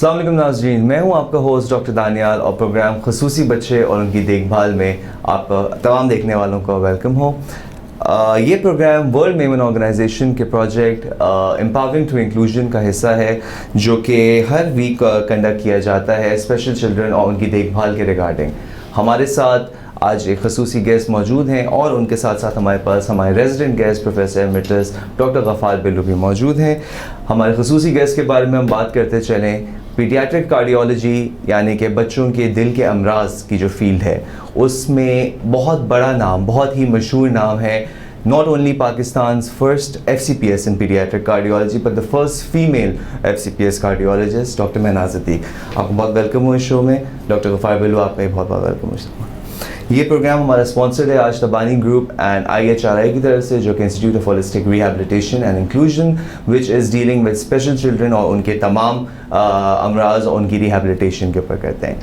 अस्सलाम वालेकुम नाज़रीन, मैं हूं आपका होस्ट डॉक्टर दानियाल और प्रोग्राम खसूसी बच्चे और उनकी देखभाल में आप तमाम देखने वालों को वेलकम हो। ये प्रोग्राम वर्ल्ड मेमन ऑर्गेनाइजेशन के प्रोजेक्ट एम्पावरिंग टू इंक्लूजन का हिस्सा है, जो कि हर वीक कंडक्ट किया जाता है स्पेशल चिल्ड्रन और उनकी देखभाल के रिगार्डिंग। हमारे साथ आज एक खसूसी गेस्ट मौजूद हैं और उनके साथ साथ हमारे पास हमारे resident guest professor emeritus doctor Ghaffar Billu भी मौजूद हैं। हमारे खसूसी गेस्ट के बारे में हम बात करते चलें। पीडियाट्रिक कार्डियोलॉजी यानी कि बच्चों के दिल के अमराज की जो फील्ड है, उसमें बहुत बड़ा नाम, बहुत ही मशहूर नाम है, not only Pakistan's first FCPS in pediatric cardiology but the first female FCPS cardiologist doctor Mahnaz Ateeq. आपको बहुत वेलकम हो इस शो में। डॉक्टर गफ़ार बिल्लू, आपका भी बहुत बहुत वेलकम हो। ये प्रोग्राम हमारा स्पॉन्सर्ड है आज तबानी ग्रुप एंड IHRI की तरफ से, जो कि institute of holistic rehabilitation and inclusion which is dealing with special children और उनके तमाम अमराज और उनकी रिहैबिलिटेशन के ऊपर करते हैं।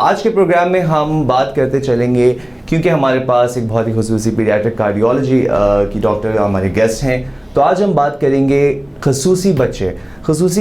आज के प्रोग्राम में हम बात करते चलेंगे, क्योंकि हमारे पास एक बहुत ही खुसूसी पीडियाट्रिक कार्डियोलॉजी की डॉक्टर हमारे गेस्ट हैं, तो आज हम बात करेंगे खसूसी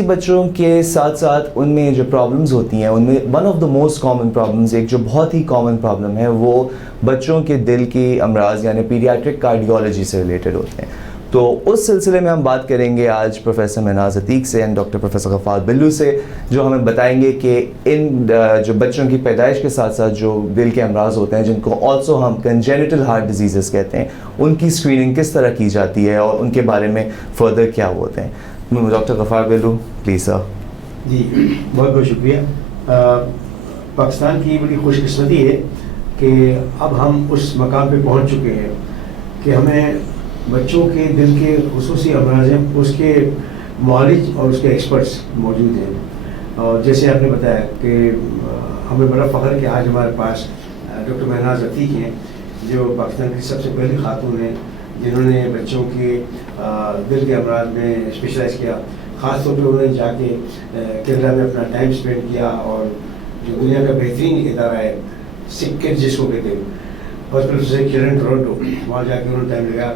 बच्चों के साथ साथ उनमें जो प्रॉब्लम्स होती हैं, उनमें one of the most common problems, एक जो बहुत ही कॉमन प्रॉब्लम है, वो बच्चों के दिल की अमराज यानी पीडियाट्रिक कार्डियोलॉजी से रिलेटेड होते हैं। तो उस सिलसिले में हम बात करेंगे आज प्रोफेसर महनाज अतीक से and doctor professor Ghaffar Billu से, जो हमें बताएंगे कि इन जो बच्चों की पैदाइश के साथ साथ जो दिल के अमराज होते हैं, जिनको ऑल्सो हम कंजेनिटल हार्ट डिजीज़ कहते हैं, उनकी स्क्रीनिंग किस तरह की जाती है और उनके बारे में फ़र्दर क्या होते हैं। Doctor Ghaffar Billu, please sir. जी, बहुत बहुत शुक्रिया। पाकिस्तान की बड़ी खुशकिस्मती है कि अब हम उस मकाम पे पहुंच चुके हैं कि हमें बच्चों के दिल के खुसूसी अमराज हैं, उसके मौलिज और उसके एक्सपर्ट्स मौजूद हैं। और जैसे आपने बताया कि हमें बड़ा फ़ख्र है कि आज हमारे पास डॉक्टर महनाज अतीक हैं, जो पाकिस्तान की सबसे पहली खातून हैं जिन्होंने बच्चों के दिल के अमराज में स्पेशलाइज किया। ख़ास तौर पर उन्होंने जाके केरला में अपना टाइम स्पेंड किया और जो दुनिया का बेहतरीन इदारा है सिक्किट जिसको कहते हैं, हॉस्पिटल से चिल्ड्रन टोरंटो, वहाँ जाके उन्होंने टाइम लगा,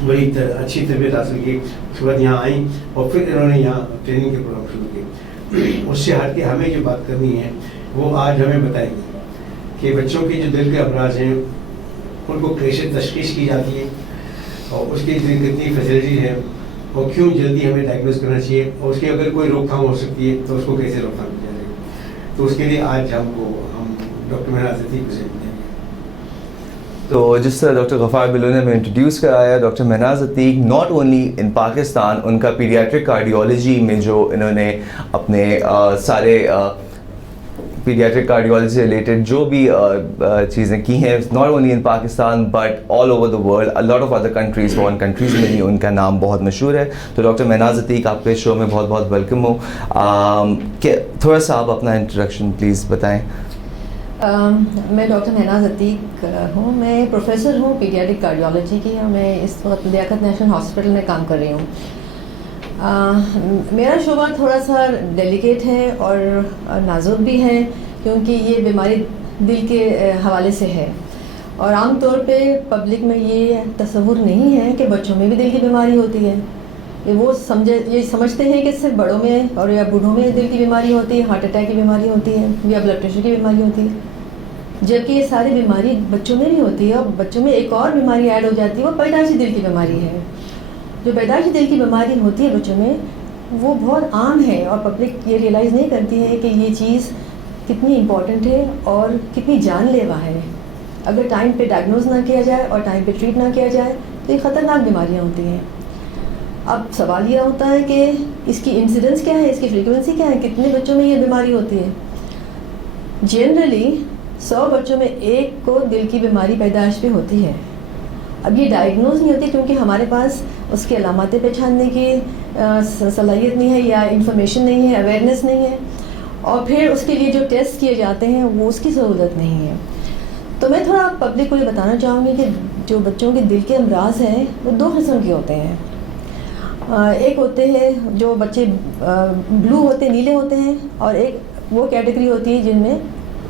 बड़ी अच्छी तरबियत हासिल की। उसके बाद यहाँ आई और फिर इन्होंने यहाँ ट्रेनिंग के प्रोग्राम शुरू किए। उससे हट के हमें जो बात करनी है वो आज हमें बताएंगे कि बच्चों के जो दिल के अमराज हैं उनको कैसे तशख़ीस की जाती है और उसकी कितनी फैसिलिटीज़ हैं और क्यों जल्दी हमें डायग्नोस करना चाहिए और उसकी अगर कोई रोकथाम हो सकती है तो उसको कैसे रोकथाम किया जाए। तो उसके लिए आज हम डॉक्टर महनाज अतीक से तो जिस तरह डॉक्टर गफ़ार बिल्लू ने हमें इंट्रोड्यूस कराया, doctor Mahnaz Ateeq not only in Pakistan, उनका पीडियाट्रिक कार्डियोलॉजी में जो इन्होंने अपने सारे पीडियाट्रिक कार्डियोलॉजी से रिलेटेड जो भी चीज़ें की हैं, not only in Pakistan but all over the world, a lot of other countries, foreign countries में भी उनका नाम बहुत मशहूर है। तो डॉक्टर महनाज अतीक, आपके शो में बहुत बहुत वेलकम हो। थोड़ा सा आप अपना इंट्रोडक्शन प्लीज़ बताएँ। मैं डॉक्टर महनाज अतीक हूँ, मैं प्रोफेसर हूँ पीडियाट्रिक कार्डियोलॉजी की। मैं इस वक्त लियाकत नेशनल हॉस्पिटल में काम कर रही हूँ। मेरा शोबा थोड़ा सा डेलिकेट है और नाजुक भी है, क्योंकि ये बीमारी दिल के हवाले से है और आम तौर पे पब्लिक में ये तसव्वुर नहीं है कि बच्चों में भी दिल की बीमारी होती है। वो ये समझते हैं कि सिर्फ बड़ों में और या बूढ़ों में दिल की बीमारी होती है, हार्ट अटैक की बीमारी होती है या ब्लड प्रेशर की बीमारी होती है, जबकि ये सारी बीमारी बच्चों में भी होती है। और बच्चों में एक और बीमारी ऐड हो जाती है, वो पैदाइशी दिल की बीमारी है। जो पैदाइशी दिल की बीमारी होती है बच्चों में, वो बहुत आम है और पब्लिक ये रियलाइज़ नहीं करती है कि ये चीज़ कितनी इम्पॉर्टेंट है और कितनी जानलेवा है। अगर टाइम पे डायग्नोज ना किया जाए और टाइम पे ट्रीट ना किया जाए तो ये ख़तरनाक बीमारियाँ होती हैं। अब सवाल ये होता है कि इसकी इंसिडेंस क्या है, इसकी फ्रीक्वेंसी क्या है, कितने बच्चों में ये बीमारी होती है। जनरली 100 बच्चों में एक को दिल की बीमारी पैदाइश पे होती है। अब ये डायग्नोज नहीं होती क्योंकि हमारे पास उसकी अलामतें पहचानने की सलाहियत नहीं है या इंफॉर्मेशन नहीं है, अवेयरनेस नहीं है, और फिर उसके लिए जो टेस्ट किए जाते हैं वो उसकी सहूलत नहीं है। तो मैं थोड़ा पब्लिक को ये बताना चाहूँगी कि जो बच्चों के दिल के अमराज हैं वो 2 किस्म के होते हैं। एक होते हैं जो बच्चे ब्लू होते, नीले होते हैं, और एक वो कैटेगरी होती है जिनमें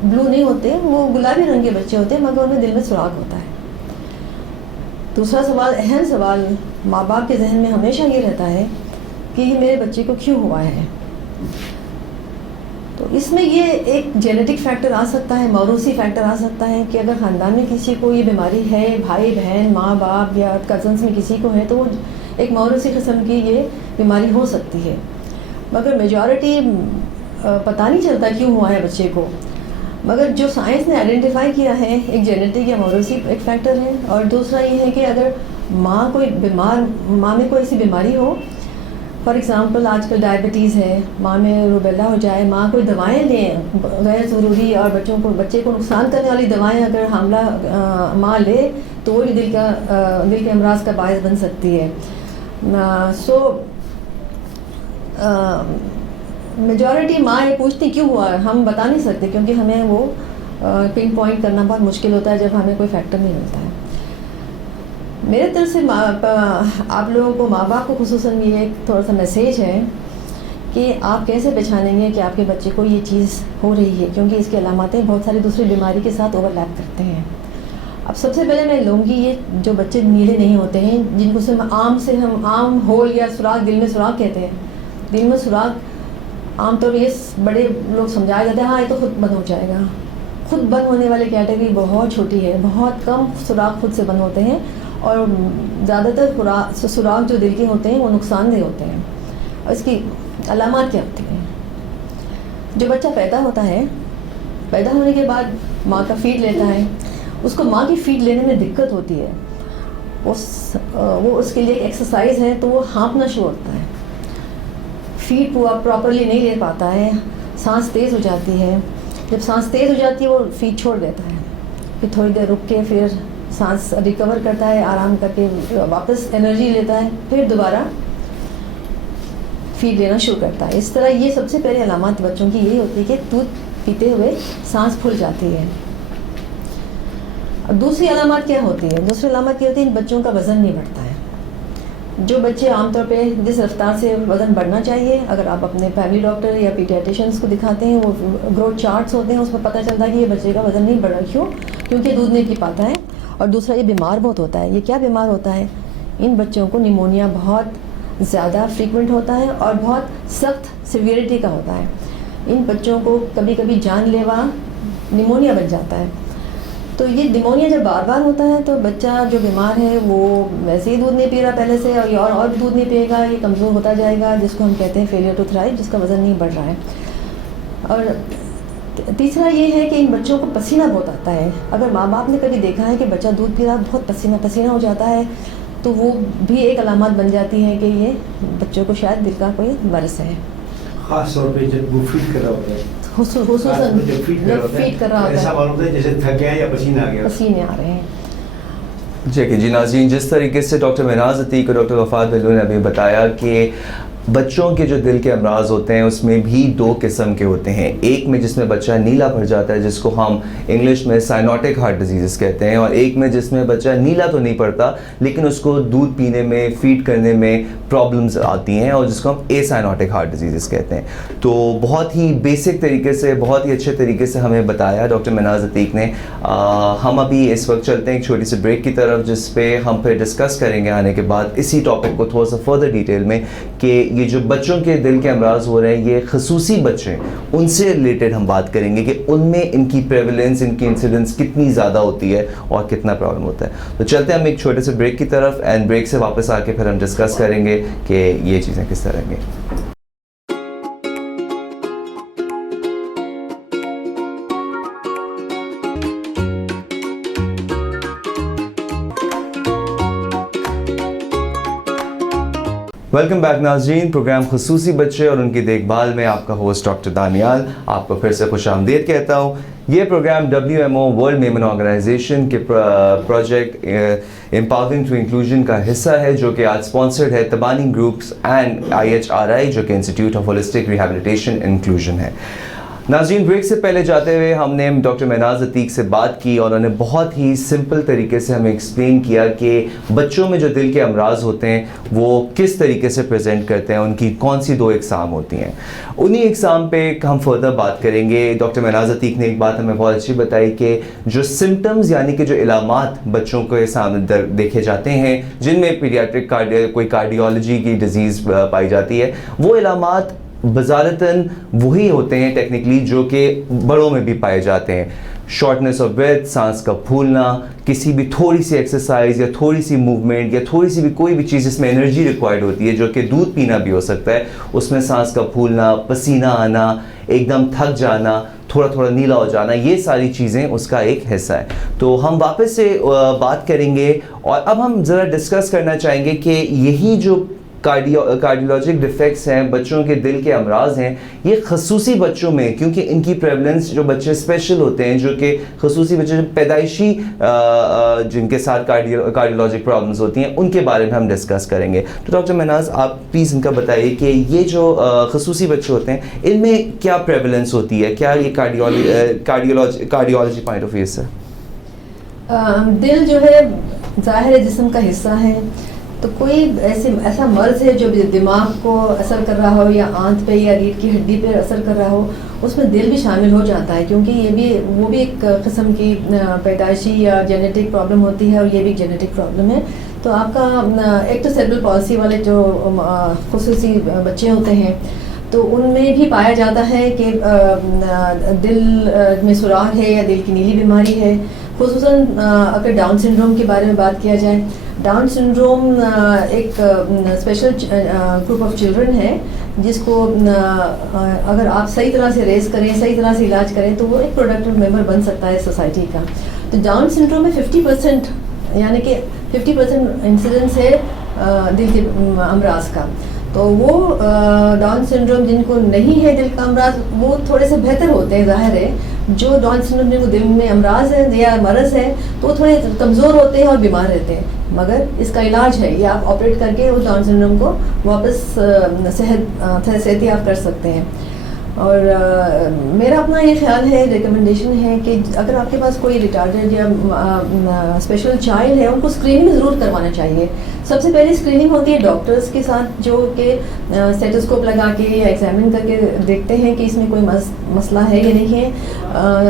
ब्लू नहीं होते, वो गुलाबी रंग के बच्चे होते हैं मगर उनमें दिल में सुराख होता है। दूसरा सवाल, अहम सवाल माँ बाप के जहन में हमेशा ये रहता है कि ये मेरे बच्चे को क्यों हुआ है। تو اس میں یہ ایک جینیٹک فیکٹر آ سکتا ہے, موروثی فیکٹر آ سکتا ہے کہ اگر خاندان میں کسی کو یہ بیماری ہے, بھائی بہن ماں باپ یا کزنس میں کسی کو ہے, تو وہ ایک موروثی قسم کی یہ بیماری ہو سکتی ہے. مگر میجورٹی پتہ نہیں چلتا کیوں ہوا ہے بچے کو. مگر جو سائنس نے آئیڈینٹیفائی کیا ہے ایک جینیٹک یا موروثی ایک فیکٹر ہے. اور دوسرا یہ ہے کہ اگر ماں میں کوئی ایسی بیماری ہو, فار ایگزامپل آج کل ڈائبٹیز ہے, ماں میں روبیلا ہو جائے, ماں کوئی دوائیں لیں غیر ضروری اور بچے کو نقصان کرنے والی دوائیں اگر حاملہ ماں لے تو وہ بھی دل کے امراض کا باعث بن سکتی ہے. سو میجورٹی ماں یہ پوچھتی کیوں ہوا, ہم بتا نہیں سکتے کیونکہ ہمیں وہ پن پوائنٹ کرنا بہت مشکل ہوتا ہے جب ہمیں کوئی فیکٹر نہیں ملتا ہے. میرے طرف سے آپ لوگوں کو, ماں باپ کو خصوصاً یہ ایک تھوڑا سا میسیج ہے کہ آپ کیسے پہچانیں گے کہ آپ کے بچے کو یہ چیز ہو رہی ہے, کیونکہ اس کی علاماتیں بہت ساری دوسری بیماری کے ساتھ اوور لیپ کرتے ہیں. اب سب سے پہلے میں لوں گی یہ جو بچے نیلے نہیں ہوتے ہیں, جن کو ہم عام ہول یا سوراخ دل میں سوراخ کہتے ہیں. دل میں سوراخ عام طور پہ یہ بڑے لوگ سمجھایا جاتا ہے ہاں یہ تو خود بند ہو جائے گا. خود بند ہونے والی کیٹیگری بہت چھوٹی ہے, بہت کم سوراخ خود سے بند ہوتے ہیں, اور زیادہ تر سوراخ جو دل کے ہوتے ہیں وہ نقصان دہ ہوتے ہیں. اور اس کی علامات کیا ہوتی ہیں؟ جو بچہ پیدا ہوتا ہے, پیدا ہونے کے بعد ماں کا فیڈ لیتا ہے, اس کو ماں کی فیڈ لینے میں دقت ہوتی ہے. وہ اس کے لیے ایک ایکسرسائز ہے, تو وہ ہانپنا شروع ہوتا ہے, فیڈ پراپرلی نہیں لے پاتا ہے, سانس تیز ہو جاتی ہے. جب سانس تیز ہو جاتی ہے وہ فیڈ چھوڑ دیتا ہے, پھر تھوڑی دیر رک کے پھر سانس ریکور کرتا ہے, آرام کر کے واپس انرجی لیتا ہے, پھر دوبارہ فیڈ لینا شروع کرتا ہے. اس طرح یہ سب سے پہلے علامات بچوں کی یہی ہوتی ہے کہ دودھ پیتے ہوئے سانس پھول جاتی ہے. اب دوسری علامات کیا ہوتی ہے؟ دوسری علامات یہ ہوتی ہے ان بچوں کا وزن نہیں بڑھتا ہے. جو بچے عام طور پہ جس رفتار سے وزن بڑھنا چاہیے, اگر آپ اپنے فیملی ڈاکٹر یا پیڈیاٹیشینس کو دکھاتے ہیں, وہ گروتھ چارٹس ہوتے ہیں, اس میں پتہ چلتا ہے کہ یہ بچے کا وزن نہیں بڑھ رہا. کیوں؟ کیونکہ دودھ نہیں پی پاتا ہے. اور دوسرا یہ بیمار بہت ہوتا ہے. یہ کیا بیمار ہوتا ہے؟ ان بچوں کو نیمونیا بہت زیادہ فریکوینٹ ہوتا ہے اور بہت سخت سیویرٹی کا ہوتا ہے. ان بچوں کو کبھی کبھی جان لیوا نیمونیا بن جاتا ہے. تو یہ نیمونیا جب بار بار ہوتا ہے تو بچہ جو بیمار ہے وہ ویسے ہی دودھ نہیں پی رہا پہلے سے, اور دودھ نہیں پیے گا, یہ کمزور ہوتا جائے گا, جس کو ہم کہتے ہیں فیلئر ٹو تھرائیو, جس کا وزن نہیں بڑھ رہا ہے. اور تیسرا یہ ہے کہ ان بچوں کو پسینہ بہت آتا ہے. اگر ماں باپ نے کبھی دیکھا ہے کہ بچہ دودھ پی رہا بہت پسینہ ہو جاتا ہے, تو وہ بھی ایک علامات بن جاتی ہے کہ یہ بچوں کو شاید دل کا کوئی مرض ہے. خاص طور پہ جب وہ فیڈ کر رہا ہوتا ہے, خصوصاً جب فیڈ کر رہا ہوتا ہے, ایسا معلوم ہوتا ہے جیسے تھک گیا یا پسینہ آ گیا, پسینے آ رہے ہیں. جی ناظرین, جس طریقے سے ڈاکٹر مناز عتیق اور ڈاکٹر وفات بھلو نے ابھی بتایا کہ بچوں کے جو دل کے امراض ہوتے ہیں اس میں بھی دو قسم کے ہوتے ہیں. ایک میں جس میں بچہ نیلا پڑ جاتا ہے, جس کو ہم انگلش میں سائنوٹک ہارٹ ڈیزیز کہتے ہیں, اور ایک میں جس میں بچہ نیلا تو نہیں پڑتا لیکن اس کو دودھ پینے میں, فیڈ کرنے میں پرابلمز آتی ہیں, اور جس کو ہم اے سائنوٹک ہارٹ ڈیزیز کہتے ہیں. تو بہت ہی بیسک طریقے سے, بہت ہی اچھے طریقے سے ہمیں بتایا ڈاکٹر مناز عتیق نے. ہم ابھی اس وقت چلتے ہیں ایک چھوٹی سی بریک کی طرف, جس پہ ہم پھر ڈسکس کریں گے آنے کے بعد اسی ٹاپک کو تھوڑا سا فردر ڈیٹیل میں, کہ یہ جو بچوں کے دل کے امراض ہو رہے ہیں یہ خصوصی بچے, ان سے ریلیٹڈ ہم بات کریں گے کہ ان میں ان کی پریویلنس, ان کی انسیڈنس کتنی زیادہ ہوتی ہے اور کتنا پرابلم ہوتا ہے. تو چلتے ہیں ہم ایک چھوٹے سے بریک کی طرف, اینڈ بریک سے واپس آ کے پھر ہم ڈسکس کریں گے کہ یہ چیزیں کس طرح ہیں. ویلکم بیک ناظرین, پروگرام خصوصی بچے اور ان کی دیکھ بھال میں آپ کا ہوسٹ ڈاکٹر دانیال آپ کو پھر سے خوش آمدید کہتا ہوں. یہ programme WMO world Memon organisation کے پروجیکٹ امپاورنگ ٹو انکلوژن کا حصہ ہے, جو کہ آج اسپانسرڈ ہے تبانی گروپس اینڈ IHRI, جو کہ institute of holistic rehabilitation inclusion ہے. ناظرین, بریک سے پہلے جاتے ہوئے ہم نے ڈاکٹر مناز عتیق سے بات کی, اور انہوں نے بہت ہی سمپل طریقے سے ہمیں ایکسپلین کیا کہ بچوں میں جو دل کے امراض ہوتے ہیں وہ کس طریقے سے پریزنٹ کرتے ہیں, ان کی کون سی دو اقسام ہوتی ہیں. انہی اقسام پہ ہم فردر بات کریں گے. ڈاکٹر مناز عتیق نے ایک بات ہمیں بہت اچھی بتائی کہ جو سمٹمز یعنی کہ جو علامات بچوں کے سامنے دیکھے جاتے ہیں جن میں پیڈیاٹرک کوئی کارڈیولوجی کی ڈیزیز پائی جاتی ہے, وہ علامات बज़ारतन वही होते हैं टेक्निकली जो कि बड़ों में भी पाए जाते हैं. शॉर्टनेस ऑफ ब्रेथ, सांस का फूलना, किसी भी थोड़ी सी एक्सरसाइज या थोड़ी सी मूवमेंट या थोड़ी सी भी कोई भी चीज़ जिसमें एनर्जी रिक्वायर्ड होती है, जो कि दूध पीना भी हो सकता है, उसमें सांस का फूलना, पसीना आना, एकदम थक जाना, थोड़ा थोड़ा नीला हो जाना, ये सारी चीज़ें उसका एक हिस्सा है. तो हम वापस से बात करेंगे और अब हम ज़रा डिस्कस करना चाहेंगे कि यही जो कार्डियोलॉजिक डिफेक्ट्स हैं, बच्चों के दिल के अमराज हैं, ये खसूसी बच्चों में, क्योंकि इनकी प्रेवलेंस, जो बच्चे स्पेशल होते हैं, जो कि खसूसी बच्चे जो पैदाइशी जिनके साथ कार्डियोलॉजिक प्रॉब्लम्स होती हैं, उनके बारे में हम डिस्कस करेंगे. तो डॉक्टर महनाज, आप प्लीज़ इनका बताइए कि ये जो खसूसी बच्चे होते हैं, इनमें क्या प्रेवलेंस होती है, क्या ये कार्डियोलॉजी पॉइंट ऑफ व्यू से? दिल जो है ज़ाहिर है जिस्म का हिस्सा है, तो कोई ऐसा मर्ज़ है जो दिमाग को असर कर रहा हो या आंत पे या रीढ़ की हड्डी पे असर कर रहा हो, उसमें दिल भी शामिल हो जाता है, क्योंकि वो भी एक किस्म की पैदाइशी या जेनेटिक प्रॉब्लम होती है और ये भी एक जेनेटिक प्रॉब्लम है. तो आपका एक तो सेरेब्रल पॉल्सी वाले जो खुसूसी बच्चे होते हैं, तो उनमें भी पाया जाता है कि दिल में सुराख है या दिल की नीली बीमारी है. खुसूसन अगर डाउन सिंड्रोम के बारे में बात किया जाए, डाउन सिंड्रोम एक स्पेशल ग्रुप ऑफ चिल्ड्रन है जिसको अगर आप सही तरह से रेस करें, सही तरह से इलाज करें, तो वो एक प्रोडक्टिव मेंबर बन सकता है सोसाइटी का. तो डाउन सिंड्रोम में 50% यानी कि 50% इंसिडेंस है दिल के अमराज का. तो वो डाउन सिंड्रोम जिनको नहीं है दिल का अमराज, वो थोड़े से बेहतर होते हैं. ज़ाहिर है जो डाउन सिंड्रोम जिनको दिल में अमराज है या मरज़ है, तो वो थोड़े कमज़ोर होते हैं और बीमार रहते हैं, मगर इसका इलाज है. ये आप ऑपरेट करके उस डाउन सिंड्रोम को वापस सेहतियाब कर सकते हैं. और मेरा अपना ये ख्याल है, रिकमेंडेशन है कि अगर आपके पास कोई रिटार्डेड या स्पेशल चाइल्ड है, उनको स्क्रीनिंग ज़रूर करवाना चाहिए. सबसे पहले स्क्रीनिंग होती है डॉक्टर्स के साथ, जो कि स्टेथोस्कोप लगा के या एग्जामिन करके देखते हैं कि इसमें कोई मसला है या नहीं है.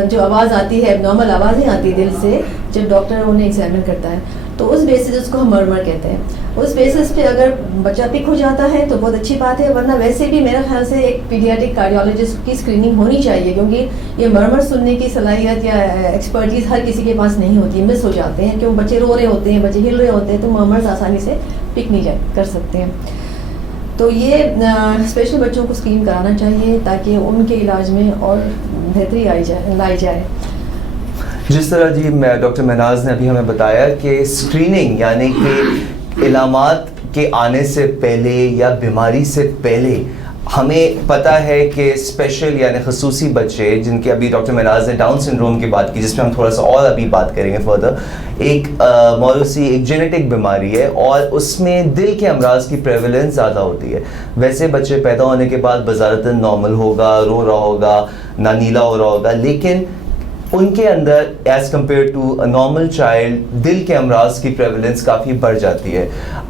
जो आवाज़ आती है, एबनॉर्मल आवाज़ें आती है दिल से, जब डॉक्टर उन्हें एग्जामिन करता है, तो उस बेसिस उसको हम मर्मर कहते हैं. उस बेसिस पे अगर बच्चा पिक हो जाता है तो बहुत अच्छी बात है, वरना वैसे भी मेरा ख्याल से एक पीडियाट्रिक कार्डियोलॉजिस्ट की स्क्रीनिंग होनी चाहिए, क्योंकि ये मर्मर सुनने की सलाहियत या एक्सपर्टीज़ हर किसी के पास नहीं होती है. मिस हो जाते हैं, क्यों बच्चे रो रहे होते हैं, बच्चे हिल रहे होते हैं, तो मर्मर्स आसानी से पिक नहीं कर सकते हैं. तो ये स्पेशल बच्चों को स्क्रीन कराना चाहिए ताकि उनके इलाज में और बेहतरी लाई जाए. जिस तरह जी डॉक्टर महनाज ने अभी हमें बताया कि स्क्रीनिंग यानी कि इलामात के आने से पहले या बीमारी से पहले हमें पता है कि स्पेशल यानी खसूसी बच्चे, जिनके अभी डॉक्टर महनाज ने डाउन सिंड्रोम की बात की, जिसमें हम थोड़ा सा और अभी बात करेंगे फर्दर, एक मौरूसी एक जेनेटिक बीमारी है और उसमें दिल के अमराज की प्रेवलेंस ज़्यादा होती है. वैसे बच्चे पैदा होने के बाद बज़ारतन नॉर्मल होगा, रो रहा होगा, ना नीला हो रहा होगा, लेकिन उनके अंदर as compare to a normal child दिल के अमराज की प्रेवलेंस काफ़ी बढ़ जाती है.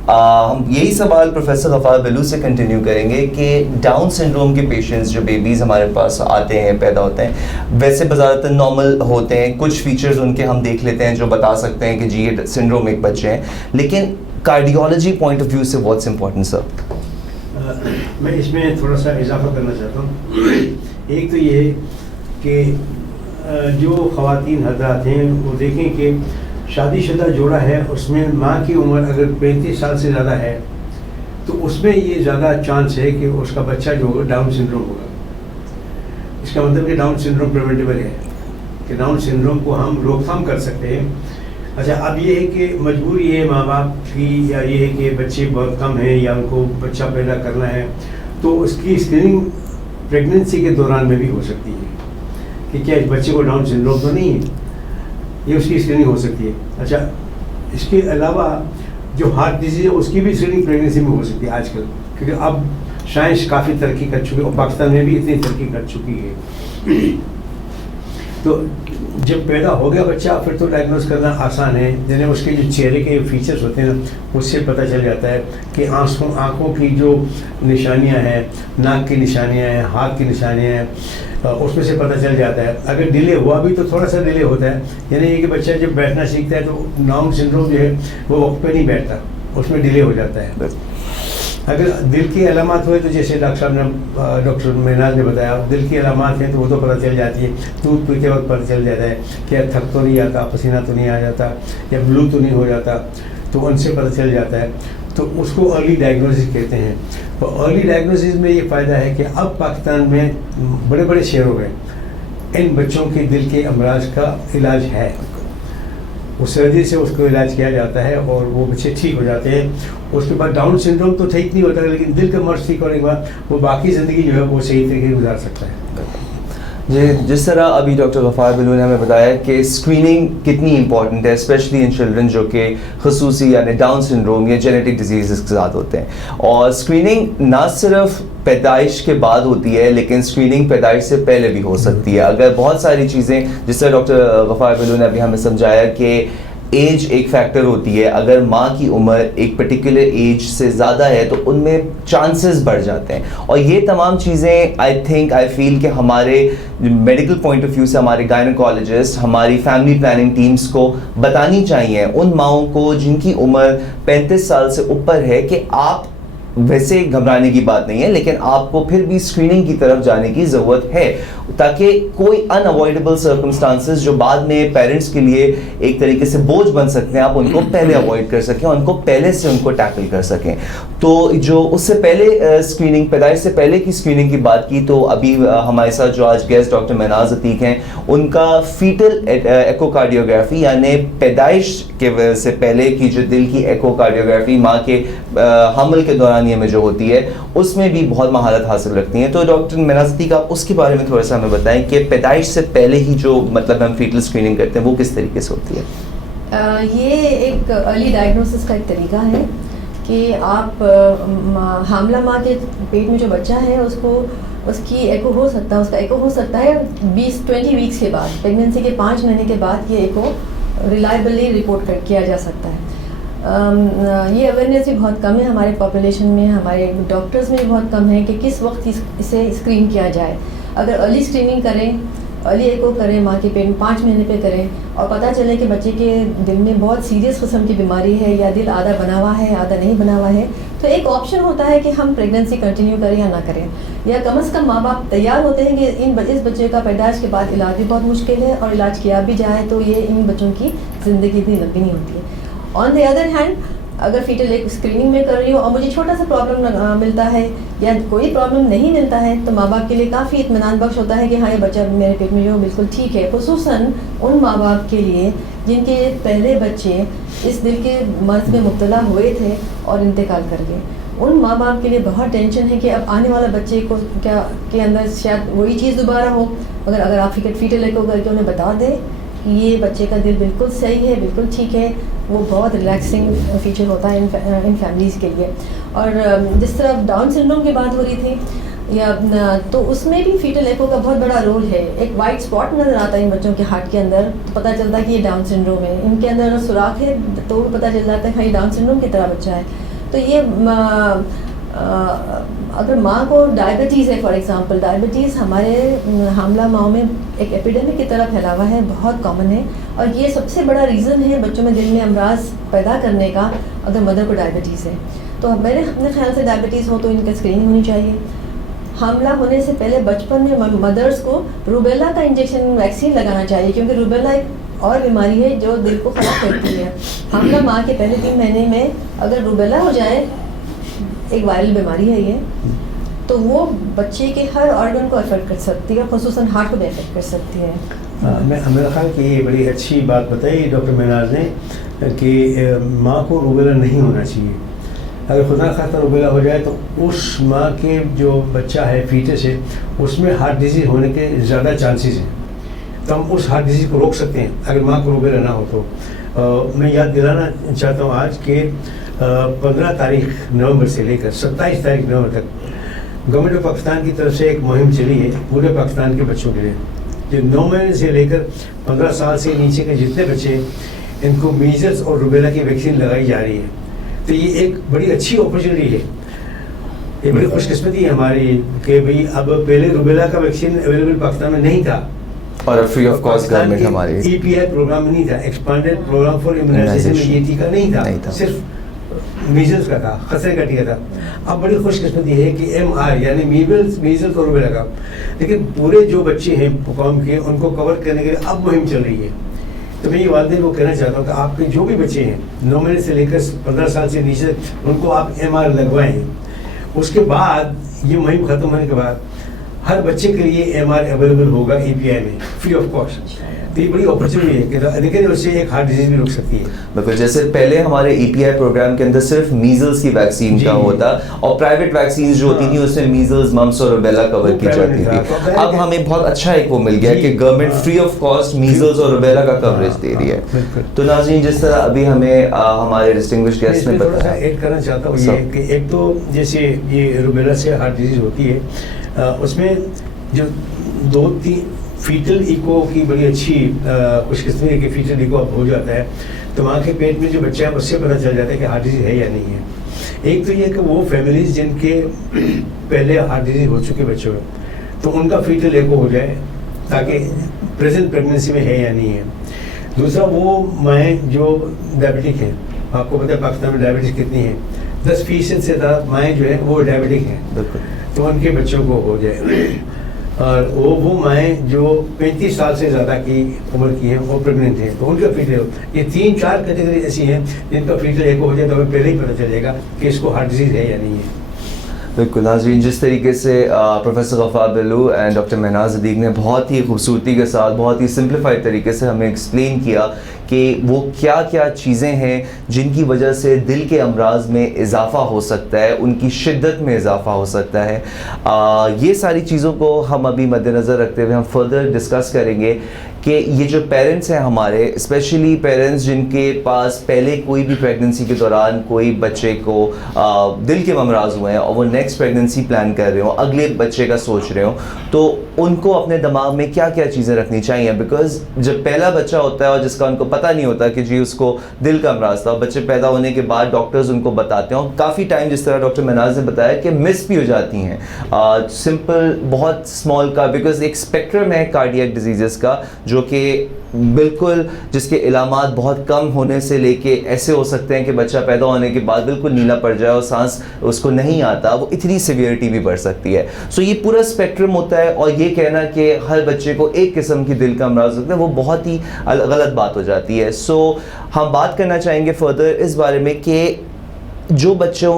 हम यही सवाल प्रोफेसर गफ़ार बिलू से कंटिन्यू करेंगे कि डाउन सिंड्रोम के पेशेंट्स जो बेबीज़ हमारे पास आते हैं, पैदा होते हैं, वैसे बज़ारतन नॉर्मल होते हैं, कुछ फीचर्स उनके हम देख लेते हैं जो बता सकते हैं कि जी ये सिंड्रोम एक बच्चे हैं, लेकिन कार्डियोलॉजी पॉइंट ऑफ व्यू से व्हाट्स इम्पोर्टेंट सर? मैं इसमें थोड़ा सा इजाफा करना चाहता हूँ. एक तो ये है कि जो ख़वातीन हज़रात हैं वो देखें कि शादीशुदा जोड़ा है, उसमें माँ की उम्र अगर 35 साल से ज़्यादा है, तो उसमें ये ज़्यादा चांस है कि उसका बच्चा जो होगा डाउन सिंड्रोम होगा. इसका मतलब कि डाउन सिंड्रोम प्रिवेंटेबल है, कि डाउन सिंड्रोम को हम रोकथाम कर सकते हैं. अच्छा, अब ये है कि मजबूरी है माँ बाप की, या ये है कि बच्चे बहुत कम हैं या उनको बच्चा पैदा करना है, तो उसकी स्क्रीनिंग प्रेगनेंसी के दौरान में भी हो सकती है कि क्या इस बच्चे को डाउन सिंड्रोम तो नहीं है, ये उसकी स्क्रीनिंग हो सकती है. अच्छा, इसके अलावा जो हार्ट डिजीज़ है उसकी भी स्क्रीनिंग प्रेगनेंसी में हो सकती है आजकल, क्योंकि अब साइंस काफ़ी तरक्की कर चुकी है और पाकिस्तान में भी इतनी तरक्की कर चुकी है. तो जब पैदा हो गया बच्चा, फिर तो डायग्नोस करना आसान है. यानी उसके जो चेहरे के फीचर्स होते हैं उससे पता चल जाता है कि आँखों की जो निशानियाँ हैं, नाक की निशानियाँ हैं, हाथ की निशानियाँ हैं, उसमें से पता चल जाता है. अगर डिले हुआ भी तो थोड़ा सा डिले होता है, यानी ये कि बच्चा जब बैठना सीखता है तो डाउन सिंड्रोम जो है वो वक्त पे नहीं बैठता, उसमें डिले हो जाता है. अगर दिल की अलामत हुए तो जैसे डॉक्टर मेनाज ने बताया, दिल की अलामत हैं तो वो तो पता चल जाती है, दूध पीते वक्त पता चल जाता है कि थक तो नहीं आता, पसीना तो नहीं आ जाता, या ब्लू तो नहीं हो जाता, तो उनसे पता चल जाता है। तो उसको अर्ली डायग्नोसिस कहते हैं। और अर्ली डायग्नोसिस में ये फ़ायदा है कि अब पाकिस्तान में बड़े बड़े शहरों में इन बच्चों के दिल के अमराज का इलाज है। उस सर्जरी से उसको इलाज किया जाता है और वो बच्चे ठीक हो जाते हैं। उसके बाद डाउन सिंड्रोम तो ठीक नहीं होता, लेकिन दिल का मर्ज ठीक होने के बाद वो बाकी ज़िंदगी जो है वो सही तरीके से गुजार सकता है। जी, जिस तरह अभी डॉक्टर गफ़ार बिल्लू ने हमें बताया कि स्क्रीनिंग कितनी इंपॉर्टेंट है, स्पेशली इन चिल्ड्रन जो कि खसूसी यानी डाउन सिंड्रोम या जेनेटिक डिजीज़ के साथ होते हैं। और स्क्रीनिंग ना सिर्फ पैदाइश के बाद होती है, लेकिन स्क्रीनिंग पैदाइश से पहले भी हो सकती है। अगर बहुत सारी चीज़ें, जिस तरह डॉक्टर गफ़ार बिल्लू ने अभी हमें समझाया कि एज एक फैक्टर होती है, अगर माँ की उम्र एक पर्टिकुलर एज से ज़्यादा है तो उनमें चांसेस बढ़ जाते हैं। और ये तमाम चीज़ें आई फील कि हमारे मेडिकल पॉइंट ऑफ व्यू से हमारे गायनोकोलॉजिस्ट, हमारी फैमिली प्लानिंग टीम्स को बतानी चाहिए उन माँओं को जिनकी उम्र 35 साल से ऊपर है कि आप वैसे घबराने की बात नहीं है, लेकिन आपको फिर भी स्क्रीनिंग की तरफ जाने की ज़रूरत है, ताकि कोई अनअवॉइडेबल सर्कमस्टांसेस जो बाद में पेरेंट्स के लिए एक तरीके से बोझ बन सकते हैं, आप उनको पहले अवॉइड कर सकें, उनको पहले से उनको टैकल कर सकें। तो जो उससे पहले स्क्रीनिंग, पैदाइश से पहले की स्क्रीनिंग की बात की, तो अभी हमारे साथ जो आज गेस्ट डॉक्टर महनाज अतीक हैं, उनका फीटल एकोकार्डियोग्राफी यानी पैदाइश के से पहले की जो दिल की एकोकार्डियोग्राफी माँ के हमल के दौरान में जो होती है, उसमें भी बहुत महारत हासिल रखती हैं। तो डॉक्टर महनाज अतीक, आप उसके बारे में थोड़ा सा हमें बताएं कि पैदाइश से पहले ही जो मतलब हम फीटल स्क्रीनिंग करते हैं वो किस तरीके से होती है? ये एक अर्ली डायग्नोसिस का एक तरीका है कि आप हामला माँ के पेट में जो बच्चा है उसकी एको हो सकता है, उसका एको हो सकता है 20 वीक्स के बाद, प्रेगनेंसी के 5 महीने के बाद ये एको रिलायबली रिपोर्ट किया जा सकता है। ये अवेयरनेस भी बहुत कम है हमारे पॉपुलेशन में, हमारे डॉक्टर्स में भी बहुत कम है कि किस वक्त इसे स्क्रीन किया जाए। अगर अर्ली स्क्रीनिंग करें, अर्ली एको करें, माँ के पेट में 5 महीने पे करें और पता चले कि बच्चे के दिल में बहुत सीरियस किस्म की बीमारी है या दिल आधा बना हुआ है आधा नहीं बना हुआ है, तो एक ऑप्शन होता है कि हम प्रेगनेंसी कंटिन्यू करें या ना करें, या कम से कम माँ बाप तैयार होते हैं कि इस बच्चे का पैदाइश के बाद इलाज भी बहुत मुश्किल है और इलाज किया भी जाए तो ये इन बच्चों की ज़िंदगी इतनी लंबी नहीं होती है। ऑन द अदर हैंड, अगर फीटल एक स्क्रीनिंग में कर रही हूँ और मुझे छोटा सा प्रॉब्लम मिलता है या कोई प्रॉब्लम नहीं मिलता है, तो माँ बाप के लिए काफ़ी इत्मीनान बख्श होता है कि हाँ, ये बच्चा मेरे पेट में जो बिल्कुल ठीक है। खुसूसन उन माँ बाप के लिए जिनके पहले बच्चे इस दिल के मर्ज में मुब्तला हुए थे और इंतकाल कर गए, उन माँ बाप के लिए बहुत टेंशन है कि अब आने वाला बच्चे को क्या के अंदर शायद वही चीज़ दोबारा हो। अगर आप फीटल एको करके उन्हें बता दें कि ये बच्चे का दिल बिल्कुल सही है, बिल्कुल ठीक है, वो बहुत रिलैक्सिंग फीचर होता है इन फैमिलीज़ के लिए। और जिस तरह डाउन सिंड्रोम की बात हो रही थी या तो उसमें भी फीटल एको का बहुत बड़ा रोल है। एक वाइट स्पॉट नज़र आता है इन बच्चों के हार्ट के अंदर, तो पता चलता है कि ये डाउन सिंड्रोम है। इनके अंदर सुराख है तो भी पता चल जाता है कि ये डाउन सिंड्रोम की तरह बच्चा है। तो ये अगर माँ को डायबिटीज़ है, फॉर एग्जांपल डायबिटीज़ हमारे हामला माओं में एक एपिडेमिक की तरह फैला हुआ है, बहुत कॉमन है, और ये सबसे बड़ा रीज़न है बच्चों में दिल में अमराज पैदा करने का। अगर मदर को डायबिटीज़ है तो मेरे अपने ख्याल से डायबिटीज़ हो तो इनकी स्क्रीनिंग होनी चाहिए। हामला होने से पहले बचपन में मदर्स को रूबेला का इंजेक्शन वैक्सीन लगाना चाहिए, क्योंकि रूबेला एक और बीमारी है जो दिल को ख़राब करती है। हामला माँ के पहले 3 महीने में अगर रूबेला हो जाए, एक वायरल बीमारी है ये, तो वो बच्चे के हर ऑर्गन को अफेक्ट कर सकती है, खुसूसन हार्ट को भी अफेक्ट कर सकती है। मेरा ख्याल कि ये बड़ी अच्छी बात बताई डॉक्टर महनाज ने कि माँ को रूबेला नहीं होना चाहिए। अगर खुदा खास्ता रूबेला हो जाए तो उस माँ के जो बच्चा है, फीटस है, उसमें हार्ट डिजीज़ होने के ज़्यादा चांसेस हैं, तो हम उस हार्ट डिजीज़ को रोक सकते हैं अगर माँ को रूबेला ना हो तो। मैं याद दिलाना चाहता हूँ आज के 15 तारीख नवंबर से लेकर 27 तारीख नवंबर तक गवर्नमेंट ऑफ पाकिस्तान की तरफ से एक मुहिम चली है पूरे पाकिस्तान के बच्चों के लिए, जो 9 महीने से लेकर 15 साल से नीचे के जितने बच्चे, इनको मीजल्स और रूबेला की वैक्सीन लगाई जा रही है। तो ये एक बड़ी अच्छी अपॉर्चुनिटी है, ये बड़ी खुशकिस्मती है हमारी कि भाई अब पहले रूबेला का वैक्सीन अवेलेबल पाकिस्तान में नहीं था और फ्री ऑफ कॉस्ट गवर्नमेंट हमारी EPI प्रोग्राम में नहीं था, एक्सपांडेड प्रोग्राम फॉर इम्यूनाइजेशन में ये टीका नहीं था। सिर्फ मीजल्स का था, खसरे का टीका था। अब बड़ी खुशकिस्मती है कि MR यानी मीजल्स और रूबेला का, लेकिन पूरे जो बच्चे हैं कौम के उनको कवर करने के लिए अब मुहिम चल रही है। तो मैं ये वालिदैन को कहना चाहता हूँ कि आपके जो भी बच्चे हैं 9 महीने से लेकर 15 साल से नीचे, उनको आप MR लगवाएं। उसके बाद ये मुहिम ख़त्म होने के बाद हर बच्चे के लिए MR अवेलेबल होगा EPI में फ्री ऑफ कॉस्ट। तो ये बड़ी अपॉर्चुनिटी है कि लेकिन उससे एक हार्ट डिजीज भी रुक सकती है। बिल्कुल, जैसे पहले हमारे EPI प्रोग्राम के अंदर सिर्फ मीजल्स की वैक्सीन का होता और प्राइवेट वैक्सीन जो होती थी उसमें मीजल्स, मम्स और रूबेला कवर की जाती थी। अब हमें बहुत अच्छा एक वो मिल गया कि government free of cost measles और रूबेला का कवरेज दे रही है। तो नाज़रीन, जिस तरह अभी हमें हमारे डिस्टिंग्विश्ड गेस्ट ने बताया, ऐड करना चाहता हूँ ये कि एक तो जैसे ये रूबेला से हार्ट डिजीज होती है, उसमें जो 2-3 फीटल इको की बड़ी अच्छी खुशकिस्मती है कि फीटल इको अब हो जाता है, तो माँ के पेट में जो बच्चा है उससे पता चल जाता है कि हार्ट डिजीज है या नहीं है। एक तो ये कि वो फैमिलीज जिनके पहले हार्ट डिजीज हो चुके बच्चों में, तो उनका फीटल इको हो जाए ताकि प्रेजेंट प्रेगनेंसी में है या नहीं है। दूसरा, वो माएँ जो डायबिटिक हैं, आपको पता है पाकिस्तान में डायबिटीज़ कितनी है, 10% से ज़्यादा माएँ जो है वो डायबिटिक हैं, तो उनके बच्चों को हो जाए। और वो माएँ जो 35 साल से ज़्यादा की उम्र की हैं, वो प्रेग्नेंट हैं, तो उनका फीटल, ये 3-4 कैटेगरी ऐसी हैं जिनका फीटल एक हो जाए तो हमें पहले ही पता चलेगा कि इसको हार्ट डिजीज़ है या नहीं है। बिल्कुल नाज़रीन, जिस तरीके से professor Ghaffar Billu and doctor Mahnaz Adeeq ने बहुत ही खूबसूरती के साथ, बहुत ही सिंप्लीफाइड तरीके से हमें एक्सप्लेन किया कि वो क्या क्या चीज़ें हैं जिनकी वजह से दिल के अमराज में इजाफ़ा हो सकता है, उनकी शिद्दत में इजाफ़ा हो सकता है। ये सारी चीज़ों को हम अभी मद्देनज़र रखते हुए हम फर्दर डिस्कस करेंगे कि ये जो पेरेंट्स हैं हमारे, स्पेशली पेरेंट्स जिनके पास पहले कोई भी प्रेगनेंसी के दौरान कोई बच्चे को दिल के अमराज हुए हैं और वो नेक्स्ट प्रेगनेंसी प्लान कर रहे हो, अगले बच्चे का सोच रहे हो, तो उनको अपने दिमाग में क्या क्या चीज़ें रखनी चाहिए। बिकॉज जब पहला बच्चा होता है और जिसका उनको पता नहीं होता कि जी उसको दिल का अमराज था, बच्चे पैदा होने के बाद डॉक्टर्स उनको बताते हैं और काफ़ी टाइम जिस तरह डॉक्टर महनाज ने बताया कि मिस भी हो जाती हैं, सिंपल बहुत स्मॉल का, बिकॉज एक स्पेक्ट्रम है कार्डियक डिजीज़ का जो कि बिल्कुल जिसके इलामात बहुत कम होने से लेके ऐसे हो सकते हैं कि बच्चा पैदा होने के बाद बिल्कुल नीला पड़ जाए और सांस उसको नहीं आता, वो इतनी सीवियरिटी भी बढ़ सकती है। सो ये पूरा स्पेक्ट्रम होता है और ये कहना कि हर बच्चे को एक किस्म की दिल का अमराज होता है वो बहुत ही गलत बात हो जाती है। सो हम बात करना चाहेंगे फर्दर इस बारे में कि जो बच्चों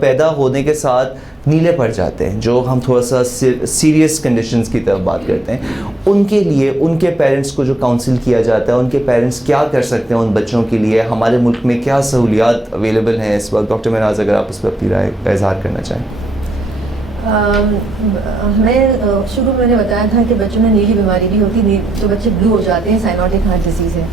पैदा होने के साथ नीले पड़ जाते हैं, जो हम थोड़ा सा सीरियस कंडीशंस की तरफ बात करते हैं, उनके लिए उनके पेरेंट्स को जो काउंसिल किया जाता है, उनके पेरेंट्स क्या कर सकते हैं उन बच्चों के लिए, हमारे मुल्क में क्या सहूलियात अवेलेबल हैं इस वक्त। डॉक्टर महनाज, अगर आप उस पर अपनी राय का इजहार करना चाहें। मैं शुरू में मैंने बताया था कि बच्चों में नीली बीमारी भी होती है, तो बच्चे ब्लू हो जाते हैं, साइनोटिक हार्ट डिजीज़ है।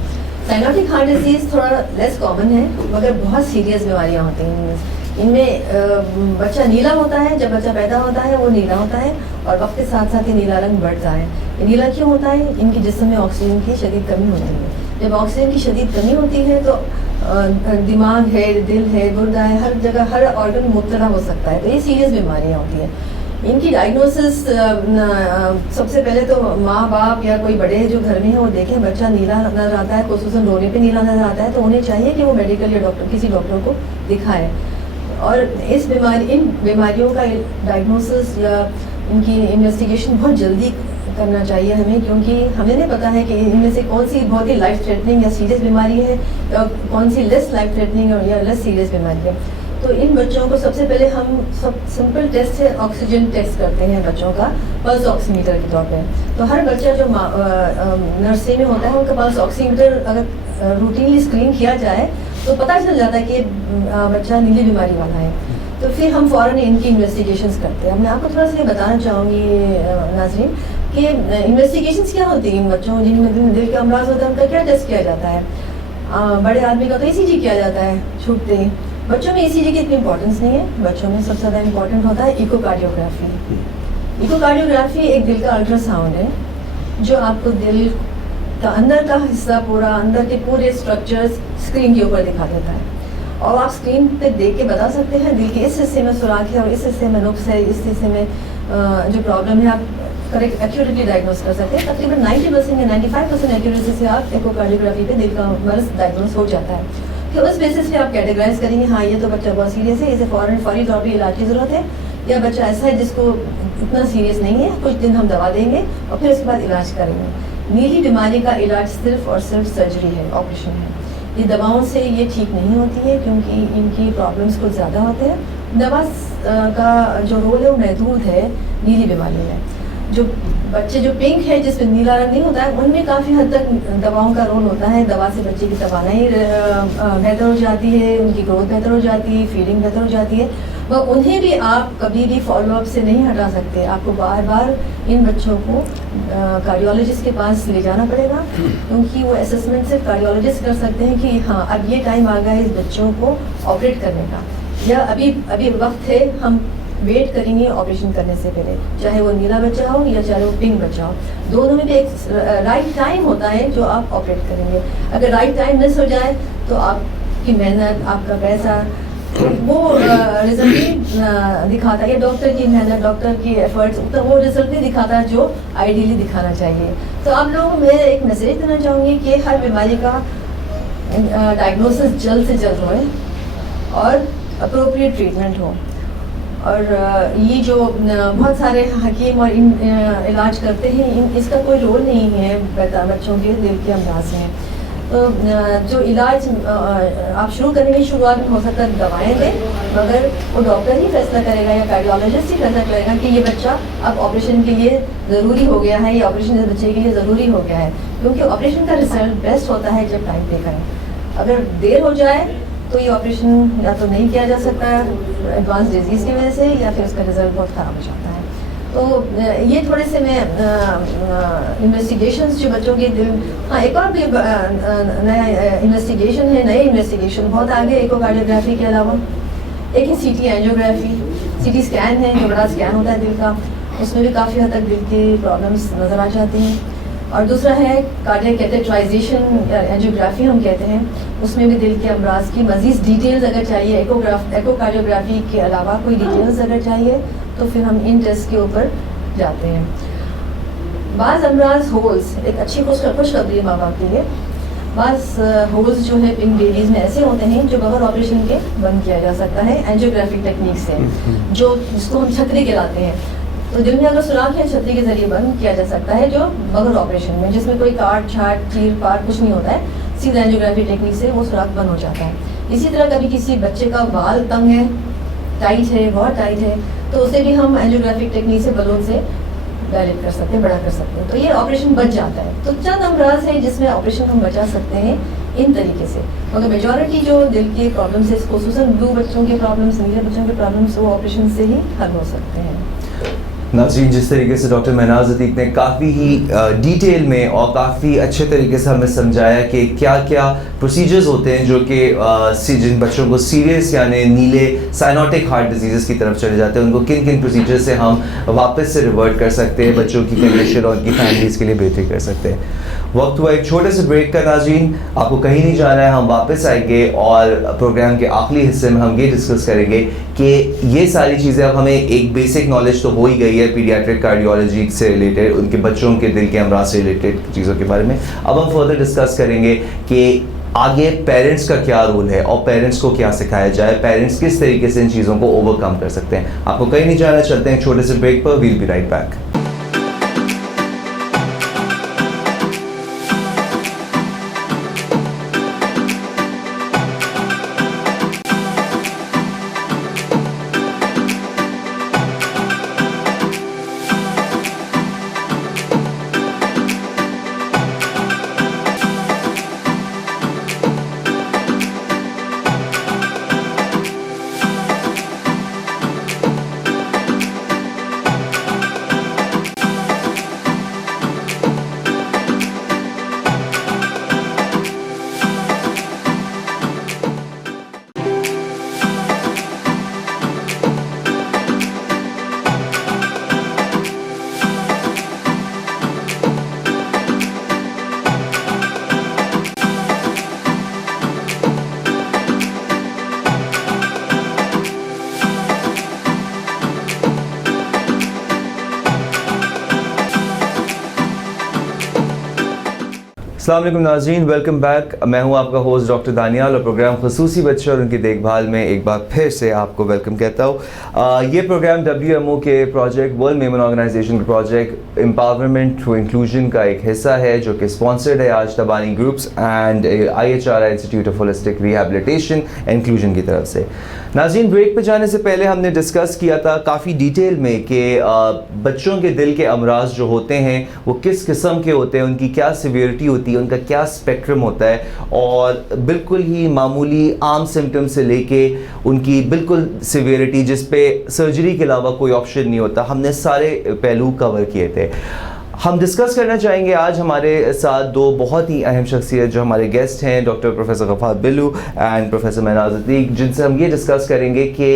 साइनोटिक हार्ट डिजीज़ थोड़ा लेस कॉमन है मगर बहुत सीरियस बीमारियाँ होती हैं इनमें। बच्चा नीला होता है, जब बच्चा पैदा होता है वो नीला होता है और वक्त के साथ साथ ये नीला रंग बढ़ता है। ये नीला क्यों होता है? इनके जिस्म में ऑक्सीजन की शदीद कमी होती है। जब ऑक्सीजन की शदीद कमी होती है तो दिमाग है, दिल है, गुर्दा है, हर जगह हर ऑर्गन मुब्तला हो सकता है। तो ये सीरियस बीमारियाँ होती हैं। इनकी डायग्नोसिस सबसे पहले तो माँ बाप या कोई बड़े जो घर में है वो देखें बच्चा नीला नजर आता है, खुसूसन रोने पे नीला नजर आता है, तो उन्हें चाहिए कि वो मेडिकल या किसी डॉक्टर को दिखाएं। और इन बीमारियों का डायग्नोसिस या इनकी इन्वेस्टिगेशन बहुत जल्दी करना चाहिए हमें, क्योंकि हमें नहीं पता है कि इनमें से कौन सी बहुत ही लाइफ थ्रेटनिंग या सीरियस बीमारी है या कौन सी लेस लाइफ थ्रेटनिंग या लेस सीरियस बीमारी है। तो इन बच्चों को सबसे पहले हम सब सिंपल टेस्ट है, ऑक्सीजन टेस्ट करते हैं बच्चों का पल्स ऑक्सीमीटर के तौर पे। तो हर बच्चा जो नर्सरी में होता है उनका पल्स ऑक्सीमीटर अगर रूटीनली स्क्रीन किया जाए तो पता चल जाता है कि बच्चा नीली बीमारी वाला है। तो फिर हम फ़ौरन इनकी इन्वेस्टिगेशंस करते हैं। मैं आपको थोड़ा सा ये बताना चाहूँगी नाज़रीन कि इन्वेस्टिगेशंस क्या होती हैं इन बच्चों जिनमें दिल का अमराज होता है उनका क्या टेस्ट किया जाता है। बड़े आदमी का तो ECG किया जाता है छूटते ही। बच्चों में ECG की इतनी इंपॉर्टेंस नहीं है। बच्चों में सबसे ज़्यादा इंपॉर्टेंट होता है इकोकार्डियोग्राफी। इकोकार्डियोग्राफी एक दिल का अल्ट्रासाउंड है जो आपको दिल का अंदर का हिस्सा पूरा, अंदर के पूरे स्ट्रक्चर्स स्क्रीन के ऊपर दिखा देता है और आप स्क्रीन पे देख के बता सकते हैं दिल के इस हिस्से में सुराख है और इस हिस्से में नुक्स है, इस हिस्से में जो प्रॉब्लम है आप करेक्ट एक्यूरेटली डायग्नोस कर सकते हैं। तकरीबन 90% या 95% एक्यूरेसी से आप इकोकार्डियोग्राफी पे दिल का मर्ज डायग्नोस हो जाता है। कि उस बेसिस पे आप कैटेगराइज करेंगे, हाँ ये तो बच्चा बहुत सीरियस है, इसे फौरी तौर पर इलाज की ज़रूरत है, या बच्चा ऐसा है जिसको इतना सीरियस नहीं है, कुछ दिन हम दवा देंगे और फिर उसके बाद इलाज करेंगे। नीली बीमारी का इलाज सिर्फ और सिर्फ सर्जरी है, ऑपरेशन है। ये दवाओं से ये ठीक नहीं होती है क्योंकि इनकी प्रॉब्लम्स कुछ ज़्यादा होते हैं। दवा का जो रोल है वो महदूद है नीली बीमारी में। जो बच्चे जो पिंक है जिसमें नीला रंग नहीं होता है, उनमें काफ़ी हद तक दवाओं का रोल होता है। दवा से बच्चे की तवानाई बेहतर हो जाती है, उनकी ग्रोथ बेहतर हो जाती है, फीडिंग बेहतर हो जाती है। वह उन्हें भी आप कभी भी फॉलोअप से नहीं हटा सकते। आपको बार बार इन बच्चों को कार्डियोलॉजिस्ट के पास ले जाना पड़ेगा, क्योंकि वो असेसमेंट सिर्फ कार्डियोलॉजिस्ट कर सकते हैं कि हाँ अब ये टाइम आ गया है इस बच्चों को ऑपरेट करने का, या अभी वक्त है, हम वेट करेंगे ऑपरेशन करने से पहले, चाहे वो नीला बच्चा हो या चाहे वो पिंक बच्चा हो। दोनों में भी एक राइट टाइम होता है जो आप ऑपरेट करेंगे। अगर राइट टाइम मिस हो जाए तो आपकी मेहनत, आपका पैसा वो रिजल्ट नहीं दिखाता, या डॉक्टर की मेहनत, डॉक्टर की एफर्ट्स तो वो रिजल्ट नहीं दिखाता जो आइडियली दिखाना चाहिए। तो आप लोगों को मैं एक मैसेज देना चाहूँगी कि हर बीमारी का डायग्नोसिस जल्द से जल्द होए और अप्रोप्रिएट ट्रीटमेंट हो। और ये जो बहुत सारे हकीम और इलाज करते हैं, इसका कोई रोल नहीं है बच्चों के दिल के अमराज में। तो जो इलाज आप शुरू करेंगे, शुरुआत में हो सकता है दवाएं दें, मगर वो डॉक्टर ही फैसला करेगा या कार्डियोलॉजिस्ट ही फैसला करेगा कि ये बच्चा अब ऑपरेशन के लिए ज़रूरी हो गया है, या ऑपरेशन इस बच्चे के लिए ज़रूरी हो गया है। क्योंकि ऑपरेशन का रिजल्ट बेस्ट होता है जब टाइम पे करें। अगर देर हो जाए तो ये ऑपरेशन या तो नहीं किया जा सकता एडवांस डिजीज़ की वजह से, या फिर उसका रिजल्ट बहुत ख़राब हो जाता है। तो ये थोड़े से मैं इन्वेस्टिगेशंस जो बच्चों के दिल, हाँ एक और भी नया इन्वेस्टिगेशन है, नए इन्वेस्टिगेशन बहुत आगे इकोकार्डियोग्राफी के अलावा एक ही सीटी एंजियोग्राफी, सीटी स्कैन है जो बड़ा स्कैन होता है दिल का, उसमें भी काफ़ी हद तक दिल की प्रॉब्लम्स नज़र आ जाती हैं। और दूसरा है कार्डियक कैथेटराइजेशन एंजियोग्राफी हम कहते हैं, उसमें भी दिल के अमराज की मज़ीद डिटेल्स अगर चाहिए, एकोकार्डियोग्राफी के अलावा कोई डिटेल्स अगर चाहिए तो फिर हम इन टेस्ट के ऊपर जाते हैं। बाज़ अमराज होल्स एक अच्छी खुशखबरी माँ बाप के लिए, बाज़ होल्स जो है पिंक बेबीज़ में ऐसे होते हैं जो बगैर ऑपरेशन के बंद किया जा सकता है एंजियोग्राफिक टेक्निक से, जो जिसको हम छतरी कहलाते हैं। तो दिल में अगर सुराख है छतरी के जरिए बंद किया जा सकता है, जो बगैर ऑपरेशन में, जिसमें कोई काट छाट चीर पार कुछ नहीं होता है, सीधा एंजियोग्राफी टेक्निक से वो सुराख बंद हो जाता है। इसी तरह कभी किसी बच्चे का बाल तंग है, टाइट है, बहुत टाइट है, तो उसे भी हम एंजियोग्राफिक टेक्निक से बलून से डायलेट कर सकते हैं, बड़ा कर सकते हैं, तो ये ऑपरेशन बच जाता है। तो चंद अमराज हैं जिसमें ऑपरेशन हम बचा सकते हैं इन तरीके से, मगर मेजॉरिटी जो दिल की प्रॉब्लम्स है, खुसूसन ब्लू बच्चों के प्रॉब्लम्स, नीले बच्चों के प्रॉब्लम्स, वो ऑपरेशन से ही हल हो सकते हैं। नाज़रीन, जिस तरीके से डॉक्टर महनाज अतीक ने काफ़ी ही डिटेल में और काफ़ी अच्छे तरीके से हमें समझाया कि क्या क्या प्रोसीजर्स होते हैं जो कि जिन बच्चों को सीरियस यानी नीले साइनोटिक हार्ट डिजीज़ की तरफ चले जाते हैं, उनको किन किन प्रोसीजर से हम वापस से रिवर्ट कर सकते हैं, बच्चों की कंडीशन और उनकी फैमिलीज़ के लिए बेहतरी कर सकते हैं। वक्त हुआ एक छोटे से ब्रेक का। नाज़रीन, आपको कहीं नहीं जाना है, हम वापस आएंगे और प्रोग्राम के आखिरी हिस्से में हम ये डिस्कस करेंगे कि ये सारी चीज़ें, अब हमें एक बेसिक नॉलेज तो हो ही गई है पीडियाट्रिक कार्डियोलॉजी से रिलेटेड, उनके बच्चों के दिल के अमराज से रिलेटेड चीज़ों के बारे में। अब हम फर्दर डिस्कस करेंगे कि आगे पेरेंट्स का क्या रोल है और पेरेंट्स को क्या सिखाया जाए, पेरेंट्स किस तरीके से इन चीज़ों को ओवरकम कर सकते हैं। आपको कहीं नहीं जाना, चलते हैं छोटे से ब्रेक पर। We'll be right back. अस्सलाम वालेकुम नाज़रीन, वेलकम बैक। मैं हूं आपका होस्ट डॉक्टर दानियाल और प्रोग्राम खसूसी बच्चे और उनकी देखभाल में एक बार फिर से आपको वेलकम कहता हूं। ये प्रोग्राम WMO के प्रोजेक्ट वर्ल्ड मेमन ऑर्गेनाइजेशन के प्रोजेक्ट एम्पावरमेंट थ्रू इंक्लूजन का एक हिस्सा है, जो कि स्पॉन्सर्ड है आज Tabani groups and IHRI institute of holistic rehabilitation inclusion की तरफ से। नाज़रीन, ब्रेक पे जाने से पहले हमने डिस्कस किया था काफ़ी डिटेल में कि बच्चों के दिल के अमराज जो होते हैं वो किस किस्म के होते हैं, उनकी क्या सिवियरिटी होती है, उनका क्या स्पेक्ट्रम होता है, और बिल्कुल ही मामूली आम सिम्टम से लेके उनकी बिल्कुल सिवियरिटी जिस पे सर्जरी के अलावा कोई ऑप्शन नहीं होता, हमने सारे पहलू कवर किए थे। हम डिस्कस करना चाहेंगे आज हमारे साथ दो बहुत ही अहम शख्सियत जो हमारे गेस्ट हैं, doctor professor Ghaffar Billu and professor Mahnaz Atiq, जिनसे हम ये डिस्कस करेंगे कि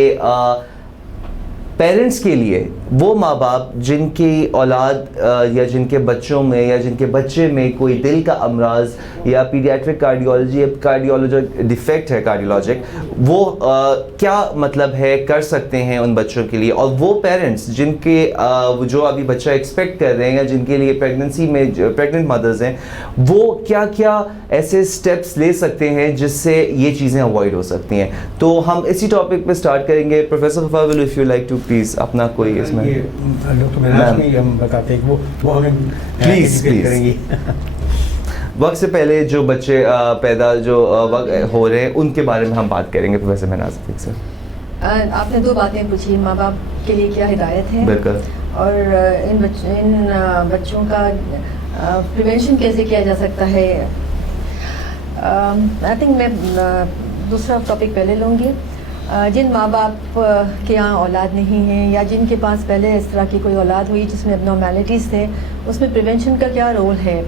पेरेंट्स के लिए वो माँ बाप जिनकी औलाद या जिनके बच्चों में या जिनके बच्चे में कोई दिल का अमराज या पीडियाट्रिक कार्डियोलॉजी या कार्डियोलॉजिक डिफेक्ट है, कार्डियोलॉजिक, वो क्या मतलब है कर सकते हैं उन बच्चों के लिए, और वो पेरेंट्स जिनके जो अभी बच्चा एक्सपेक्ट कर रहे हैं या जिनके लिए प्रेगनेंसी में प्रेग्नेंट मदर्स हैं, वो क्या क्या ऐसे स्टेप्स ले सकते हैं जिससे ये चीज़ें अवॉइड हो सकती हैं। तो हम इसी टॉपिक पे स्टार्ट करेंगे। Professor Ghaffar Billu, if you like to please अपना कोई इसमें डॉक्टर महनाज में हम बताते हैं वो हमें प्लीज़ करेंगी। वक्त से पहले जो बच्चे पैदा जो हो रहे हैं उनके बारे में हम बात करेंगे। प्रोफेसर महनाज अतीक सर, आपने दो बातें पूछी, माँ बाप के लिए क्या हिदायत है, बिल्कुल, और इन बच्चों का प्रिवेंशन कैसे किया जा सकता है। आई थिंक मैं दूसरा टॉपिक पहले लूँगी। जिन माँ बाप के यहाँ औलाद नहीं है या जिनके पास पहले इस तरह की कोई औलाद हुई जिसमें एबनॉर्मेलिटीज़ थे, उसमें प्रिवेंशन का क्या रोल है।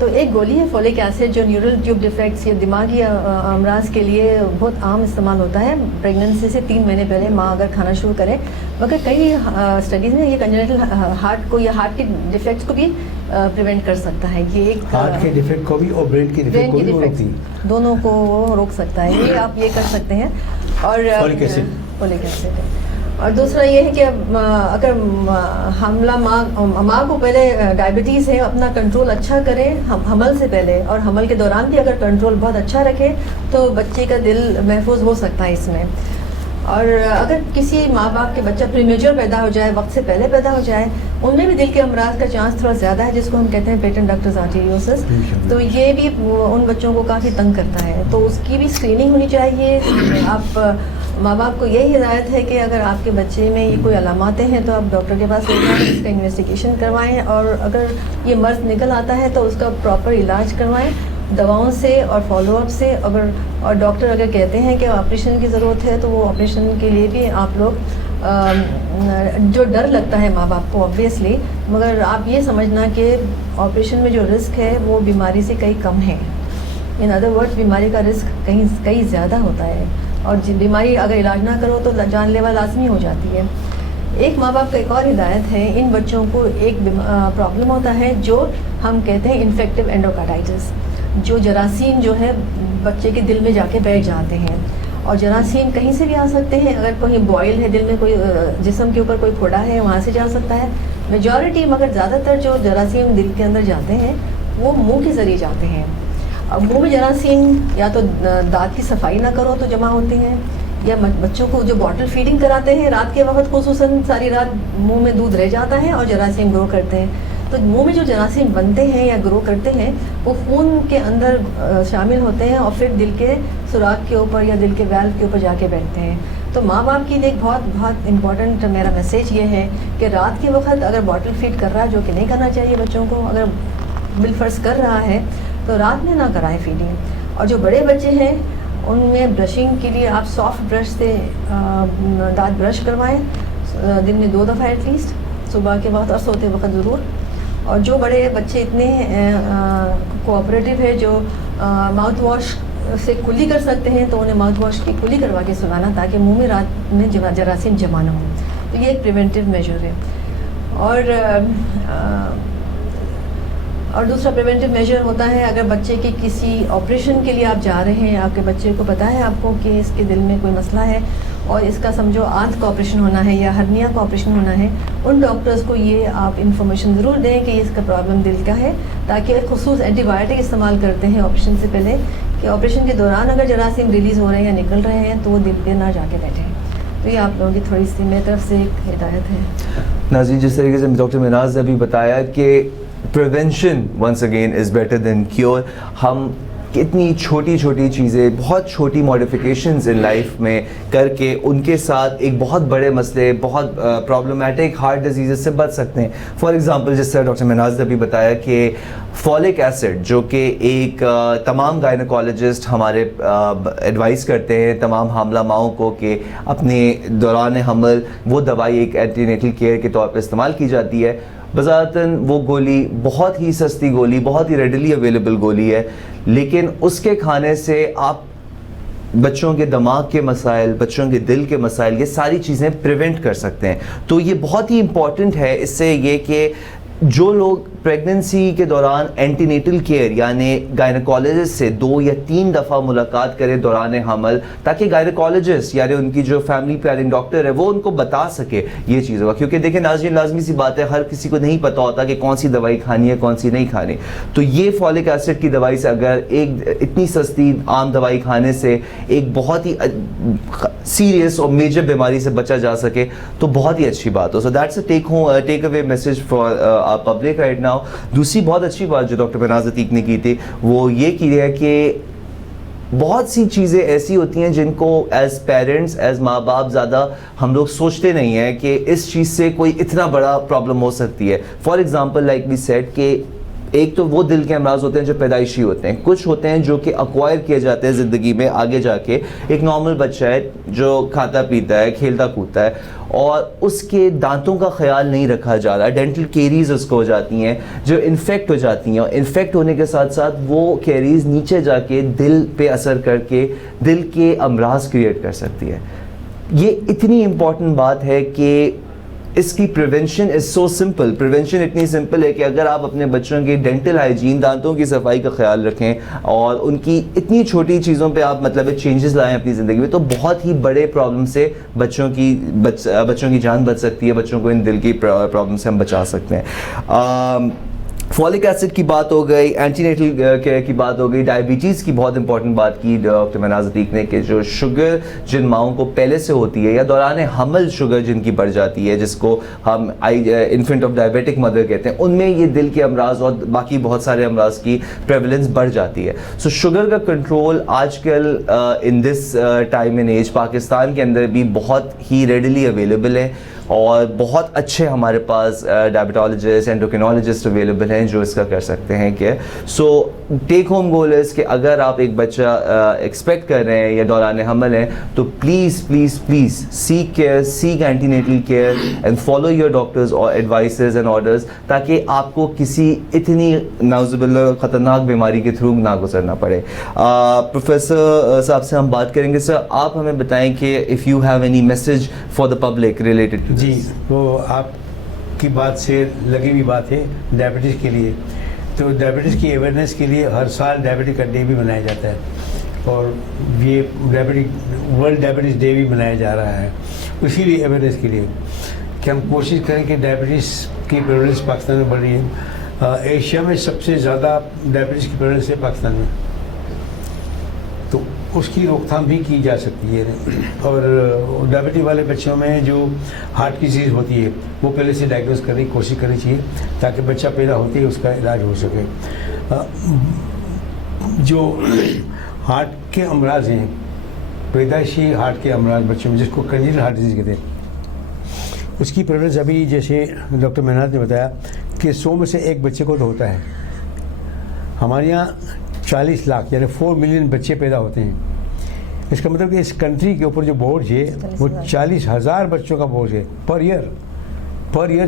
तो एक गोली है फोलिक एसिड जो न्यूरल ट्यूब डिफेक्ट्स या दिमागी अमराज के लिए बहुत आम इस्तेमाल होता है। प्रेगनेंसी से 3 महीने पहले माँ अगर खाना शुरू करे, मगर कई स्टडीज़ में ये कंजेनिटल हार्ट को या हार्ट के डिफेक्ट्स को भी प्रिवेंट कर सकता है। ये एक हार्ट के डिफेक्ट को भी और ब्रेन के डिफेक्ट को भी रोकती है, दोनों को रोक सकता है। ये आप ये कर सकते हैं। और फोलिक एसिड और दूसरा ये है कि अगर हमला माँ को पहले डायबिटीज़ है, अपना कंट्रोल अच्छा करें हमल से पहले, और हमल के दौरान भी अगर कंट्रोल बहुत अच्छा रखें तो बच्चे का दिल महफूज हो सकता है इसमें। और अगर किसी माँ बाप के बच्चा प्रीमेच्योर पैदा हो जाए, वक्त से पहले पैदा हो जाए, उनमें भी दिल के अमराज का चांस थोड़ा ज़्यादा है, जिसको हम कहते हैं पेटेंट डक्टस आर्टेरियोसिस। तो ये भी उन बच्चों को काफ़ी तंग करता है, तो उसकी भी स्क्रीनिंग होनी चाहिए। आप माँ बाप को यही हिदायत है कि अगर आपके बच्चे में ये कोई अलामातें हैं तो आप डॉक्टर के पास लेकर इसका इन्वेस्टिगेशन करवाएं, और अगर ये मर्ज़ निकल आता है तो उसका प्रॉपर इलाज करवाएं दवाओं से और फॉलोअप से। अगर और डॉक्टर अगर कहते हैं कि ऑपरेशन की ज़रूरत है तो वो ऑपरेशन के लिए भी आप लोग जो डर लगता है माँ बाप को ऑब्वियसली, मगर आप ये समझना कि ऑपरेशन में जो रिस्क है वो बीमारी से कहीं कम है। इन अदर वर्ड्स, बीमारी का रिस्क कहीं ज़्यादा होता है, और बीमारी अगर इलाज ना करो तो जानलेवा लाजमी हो जाती है। एक माँ बाप का एक और हिदायत है, इन बच्चों को एक प्रॉब्लम होता है जो हम कहते हैं इन्फेक्टिव एंडोकार्डाइटिस, जो जरासीम जो है बच्चे के दिल में जाके बैठ जाते हैं। और जरासीम कहीं से भी आ सकते हैं, अगर कोई बॉयल है दिल में, कोई जिस्म के ऊपर कोई फोड़ा है, वहाँ से जा सकता है मेजॉरिटी, मगर ज़्यादातर जो जरासीम दिल के अंदर जाते हैं वो मुंह के ज़रिए जाते हैं। अब मुंह में जरासीम या तो दांत की सफाई ना करो तो जमा होते हैं, या बच्चों को जो बॉटल फीडिंग कराते हैं रात के वक्त, खुसूसन सारी रात मुंह में दूध रह जाता है और जरासीम ग्रो करते हैं। तो मुंह में जो जरासीम बनते हैं या ग्रो करते हैं वो खून के अंदर शामिल होते हैं और फिर दिल के सुराख के ऊपर या दिल के वाल्व के ऊपर जाके बैठते हैं। तो माँ बाप के लिए एक बहुत इम्पॉर्टेंट मेरा मैसेज ये है कि रात के वक्त अगर बॉटल फीड कर रहा है, जो कि नहीं करना चाहिए बच्चों को, अगर बिलफर्ज कर रहा है तो रात में ना कराएं फीडिंग। और जो बड़े बच्चे हैं उनमें ब्रशिंग के लिए आप सॉफ्ट ब्रश से दांत ब्रश करवाएं, दिन में 2 दफ़ा एटलीस्ट, सुबह के वक्त और सोते वक्त ज़रूर। और जो बड़े बच्चे इतने कोऑपरेटिव है जो माउथ वॉश से कुली कर सकते हैं, तो उन्हें माउथ वॉश की कुली करवा के सुलाना, ताकि मुंह में रात में जरासीम जमा ना हो। तो ये एक प्रिवेंटिव मेजर है। और दूसरा प्रिवेंटिव मेजर होता है, अगर बच्चे की किसी ऑपरेशन के लिए आप जा रहे हैं, आपके बच्चे को पता है आपको कि इसके दिल में कोई मसला है, اور اس کا سمجھو آنت کا آپریشن ہونا ہے یا ہرنیا کا آپریشن ہونا ہے، ان ڈاکٹرز کو یہ آپ انفارمیشن ضرور دیں کہ اس کا پرابلم دل کا ہے، تاکہ ایک خصوص اینٹی بایوٹک استعمال کرتے ہیں آپریشن سے پہلے، کہ آپریشن کے دوران اگر جراثیم ریلیز ہو رہے ہیں یا نکل رہے ہیں تو وہ دل پہ نہ جا کے بیٹھیں. تو یہ آپ لوگوں کی تھوڑی سی میری طرف سے ایک ہدایت ہے. ناظرین، جس طریقے سے ڈاکٹر مناز نے ابھی بتایا کہ prevention once again is better than cure. ہم کتنی چھوٹی چھوٹی چیزیں، بہت چھوٹی ماڈیفیکیشنز ان لائف میں کر کے ان کے ساتھ ایک بہت بڑے مسئلے، بہت پرابلمٹک ہارٹ ڈیزیزز سے بچ سکتے ہیں. فار ایگزامپل، جس طرح ڈاکٹر مناز نے ابھی بتایا کہ فولک ایسڈ، جو کہ ایک تمام گائنیکالوجسٹ ہمارے ایڈوائز کرتے ہیں تمام حاملہ ماؤں کو کہ اپنے دوران حمل وہ دوائی ایک اینٹی نیٹل کیئر کے طور پہ استعمال کی جاتی ہے. بذاتاً وہ گولی بہت ہی سستی گولی، بہت ہی ریڈیلی اویلیبل گولی ہے، لیکن اس کے کھانے سے آپ بچوں کے دماغ کے مسائل، بچوں کے دل کے مسائل، یہ ساری چیزیں پریونٹ کر سکتے ہیں. تو یہ بہت ہی امپورٹنٹ ہے اس سے یہ کہ جو لوگ پریگننسی کے دوران اینٹی نیٹل کیئر یعنی گائنیکالوجسٹ سے 2 یا 3 دفعہ ملاقات کرے دوران حمل، تاکہ گائنیکالوجسٹ یعنی ان کی جو فیملی پلاننگ ڈاکٹر ہے وہ ان کو بتا سکے یہ چیز ہوگا. کیونکہ دیکھیں ناظرین، لازمی سی بات ہے، ہر کسی کو نہیں پتہ ہوتا کہ کون سی دوائی کھانی ہے کون سی نہیں کھانی. تو یہ فولک ایسڈ کی دوائی سے اگر ایک اتنی سستی عام دوائی کھانے سے ایک بہت ہی سیریس اور میجر بیماری سے بچا جا سکے تو بہت ہی اچھی بات ہو. So that's a take away message for public right now. دوسری بہت اچھی بات جو ڈاکٹر مناز عتیق نے کی تھی وہ یہ کی ہے کہ بہت سی چیزیں ایسی ہوتی ہیں جن کو ایز پیرنٹس، ایز ماں باپ زیادہ ہم لوگ سوچتے نہیں ہیں کہ اس چیز سے کوئی اتنا بڑا پرابلم ہو سکتی ہے. For example like we said کہ ایک تو وہ دل کے امراض ہوتے ہیں جو پیدائشی ہوتے ہیں، کچھ ہوتے ہیں جو کہ ایکوائر کیے جاتے ہیں زندگی میں آگے جا کے. ایک نارمل بچہ ہے جو کھاتا پیتا ہے، کھیلتا کودتا ہے اور اس کے دانتوں کا خیال نہیں رکھا جا رہا، ڈینٹل کیریز اس کو ہو جاتی ہیں جو انفیکٹ ہو جاتی ہیں، اور انفیکٹ ہونے کے ساتھ ساتھ وہ کیریز نیچے جا کے دل پہ اثر کر کے دل کے امراض کریٹ کر سکتی ہے. یہ اتنی امپورٹنٹ بات ہے کہ اس کی prevention is so simple. Prevention اتنی سمپل ہے کہ اگر آپ اپنے بچوں کی ڈینٹل ہائیجین، دانتوں کی صفائی کا خیال رکھیں اور ان کی اتنی چھوٹی چیزوں پہ آپ مطلب چینجز لائیں اپنی زندگی میں، تو بہت ہی بڑے پرابلم سے بچوں کی جان بچ سکتی ہے. بچوں کو ان دل کی پرابلم سے ہم بچا سکتے ہیں. فولک ایسڈ کی بات ہو گئی، اینٹی نیٹل کیئر کی بات ہو گئی، ڈائبٹیز کی بہت امپورٹنٹ بات کی ڈاکٹر مناز عتیق نے کہ جو شوگر جن ماؤں کو پہلے سے ہوتی ہے یا دوران حمل شوگر جن کی بڑھ جاتی ہے، جس کو ہم انفنٹ آف ڈائبیٹک مدر کہتے ہیں، ان میں یہ دل کے امراض اور باقی بہت سارے امراض کی پریولنس بڑھ جاتی ہے. سو شوگر کا کنٹرول آج کل in this time and age Pakistan کے اندر بھی بہت ہی ریڈیلی اویلیبل ہے اور بہت اچھے ہمارے پاس ڈائبٹالوجسٹ، اینڈوکرینالوجسٹ اویلیبل ہیں جو اس کا کر سکتے ہیں. کہ سو ٹیک ہوم گول ہے کہ اگر آپ ایک بچہ ایکسپیکٹ کر رہے ہیں یا دوران حمل ہیں تو please please please seek care, seek antenatal care and follow your doctors اور ایڈوائسز اینڈ آرڈرز، تاکہ آپ کو کسی اتنی نعوذ باللہ خطرناک بیماری کے تھرو نہ گزرنا پڑے. پروفیسر صاحب سے ہم بات کریں گے. سر، آپ ہمیں بتائیں کہ if you have any message for the public related to. جی، وہ آپ کی بات سے لگی ہوئی بات ہے ڈائبٹیز کے لیے. تو ڈائبٹیز کی اویئرنیس کے لیے ہر سال ڈائبٹیز کا ڈے بھی منایا جاتا ہے اور یہ ورلڈ ڈائبٹیز ڈے بھی منایا جا رہا ہے اسی لیے اویئرنیس کے لیے کہ ہم کوشش کریں کہ ڈائبٹیز کی پریولنس پاکستان میں بڑھ رہی ہے. ایشیا میں سب سے زیادہ ڈائبٹیز کی پریولنس ہے پاکستان میں، تو اس کی روک تھام بھی کی جا سکتی ہے. اور ڈائبٹیز والے بچوں میں جو ہارٹ کی ڈیزیز ہوتی ہے وہ پہلے سے ڈائگنوز کرنے کی کوشش کرنی چاہیے تاکہ بچہ پیدا ہوتے ہی اس کا علاج ہو سکے. جو ہارٹ کے امراض ہیں، پیدائشی ہارٹ کے امراض بچوں میں، جس کو کنجنٹل ہارٹ ڈیزیز کہتے ہیں، اس کی پریولنس ابھی جیسے ڈاکٹر مناز نے بتایا کہ 100 میں سے ایک بچے کو تو ہوتا ہے. ہمارے یہاں 40 لاکھ یعنی 4 ملین بچے پیدا ہوتے ہیں. اس کا مطلب کہ اس کنٹری کے اوپر جو بوجھ ہے وہ 40,000 بچوں کا بوجھ ہے پر ایئر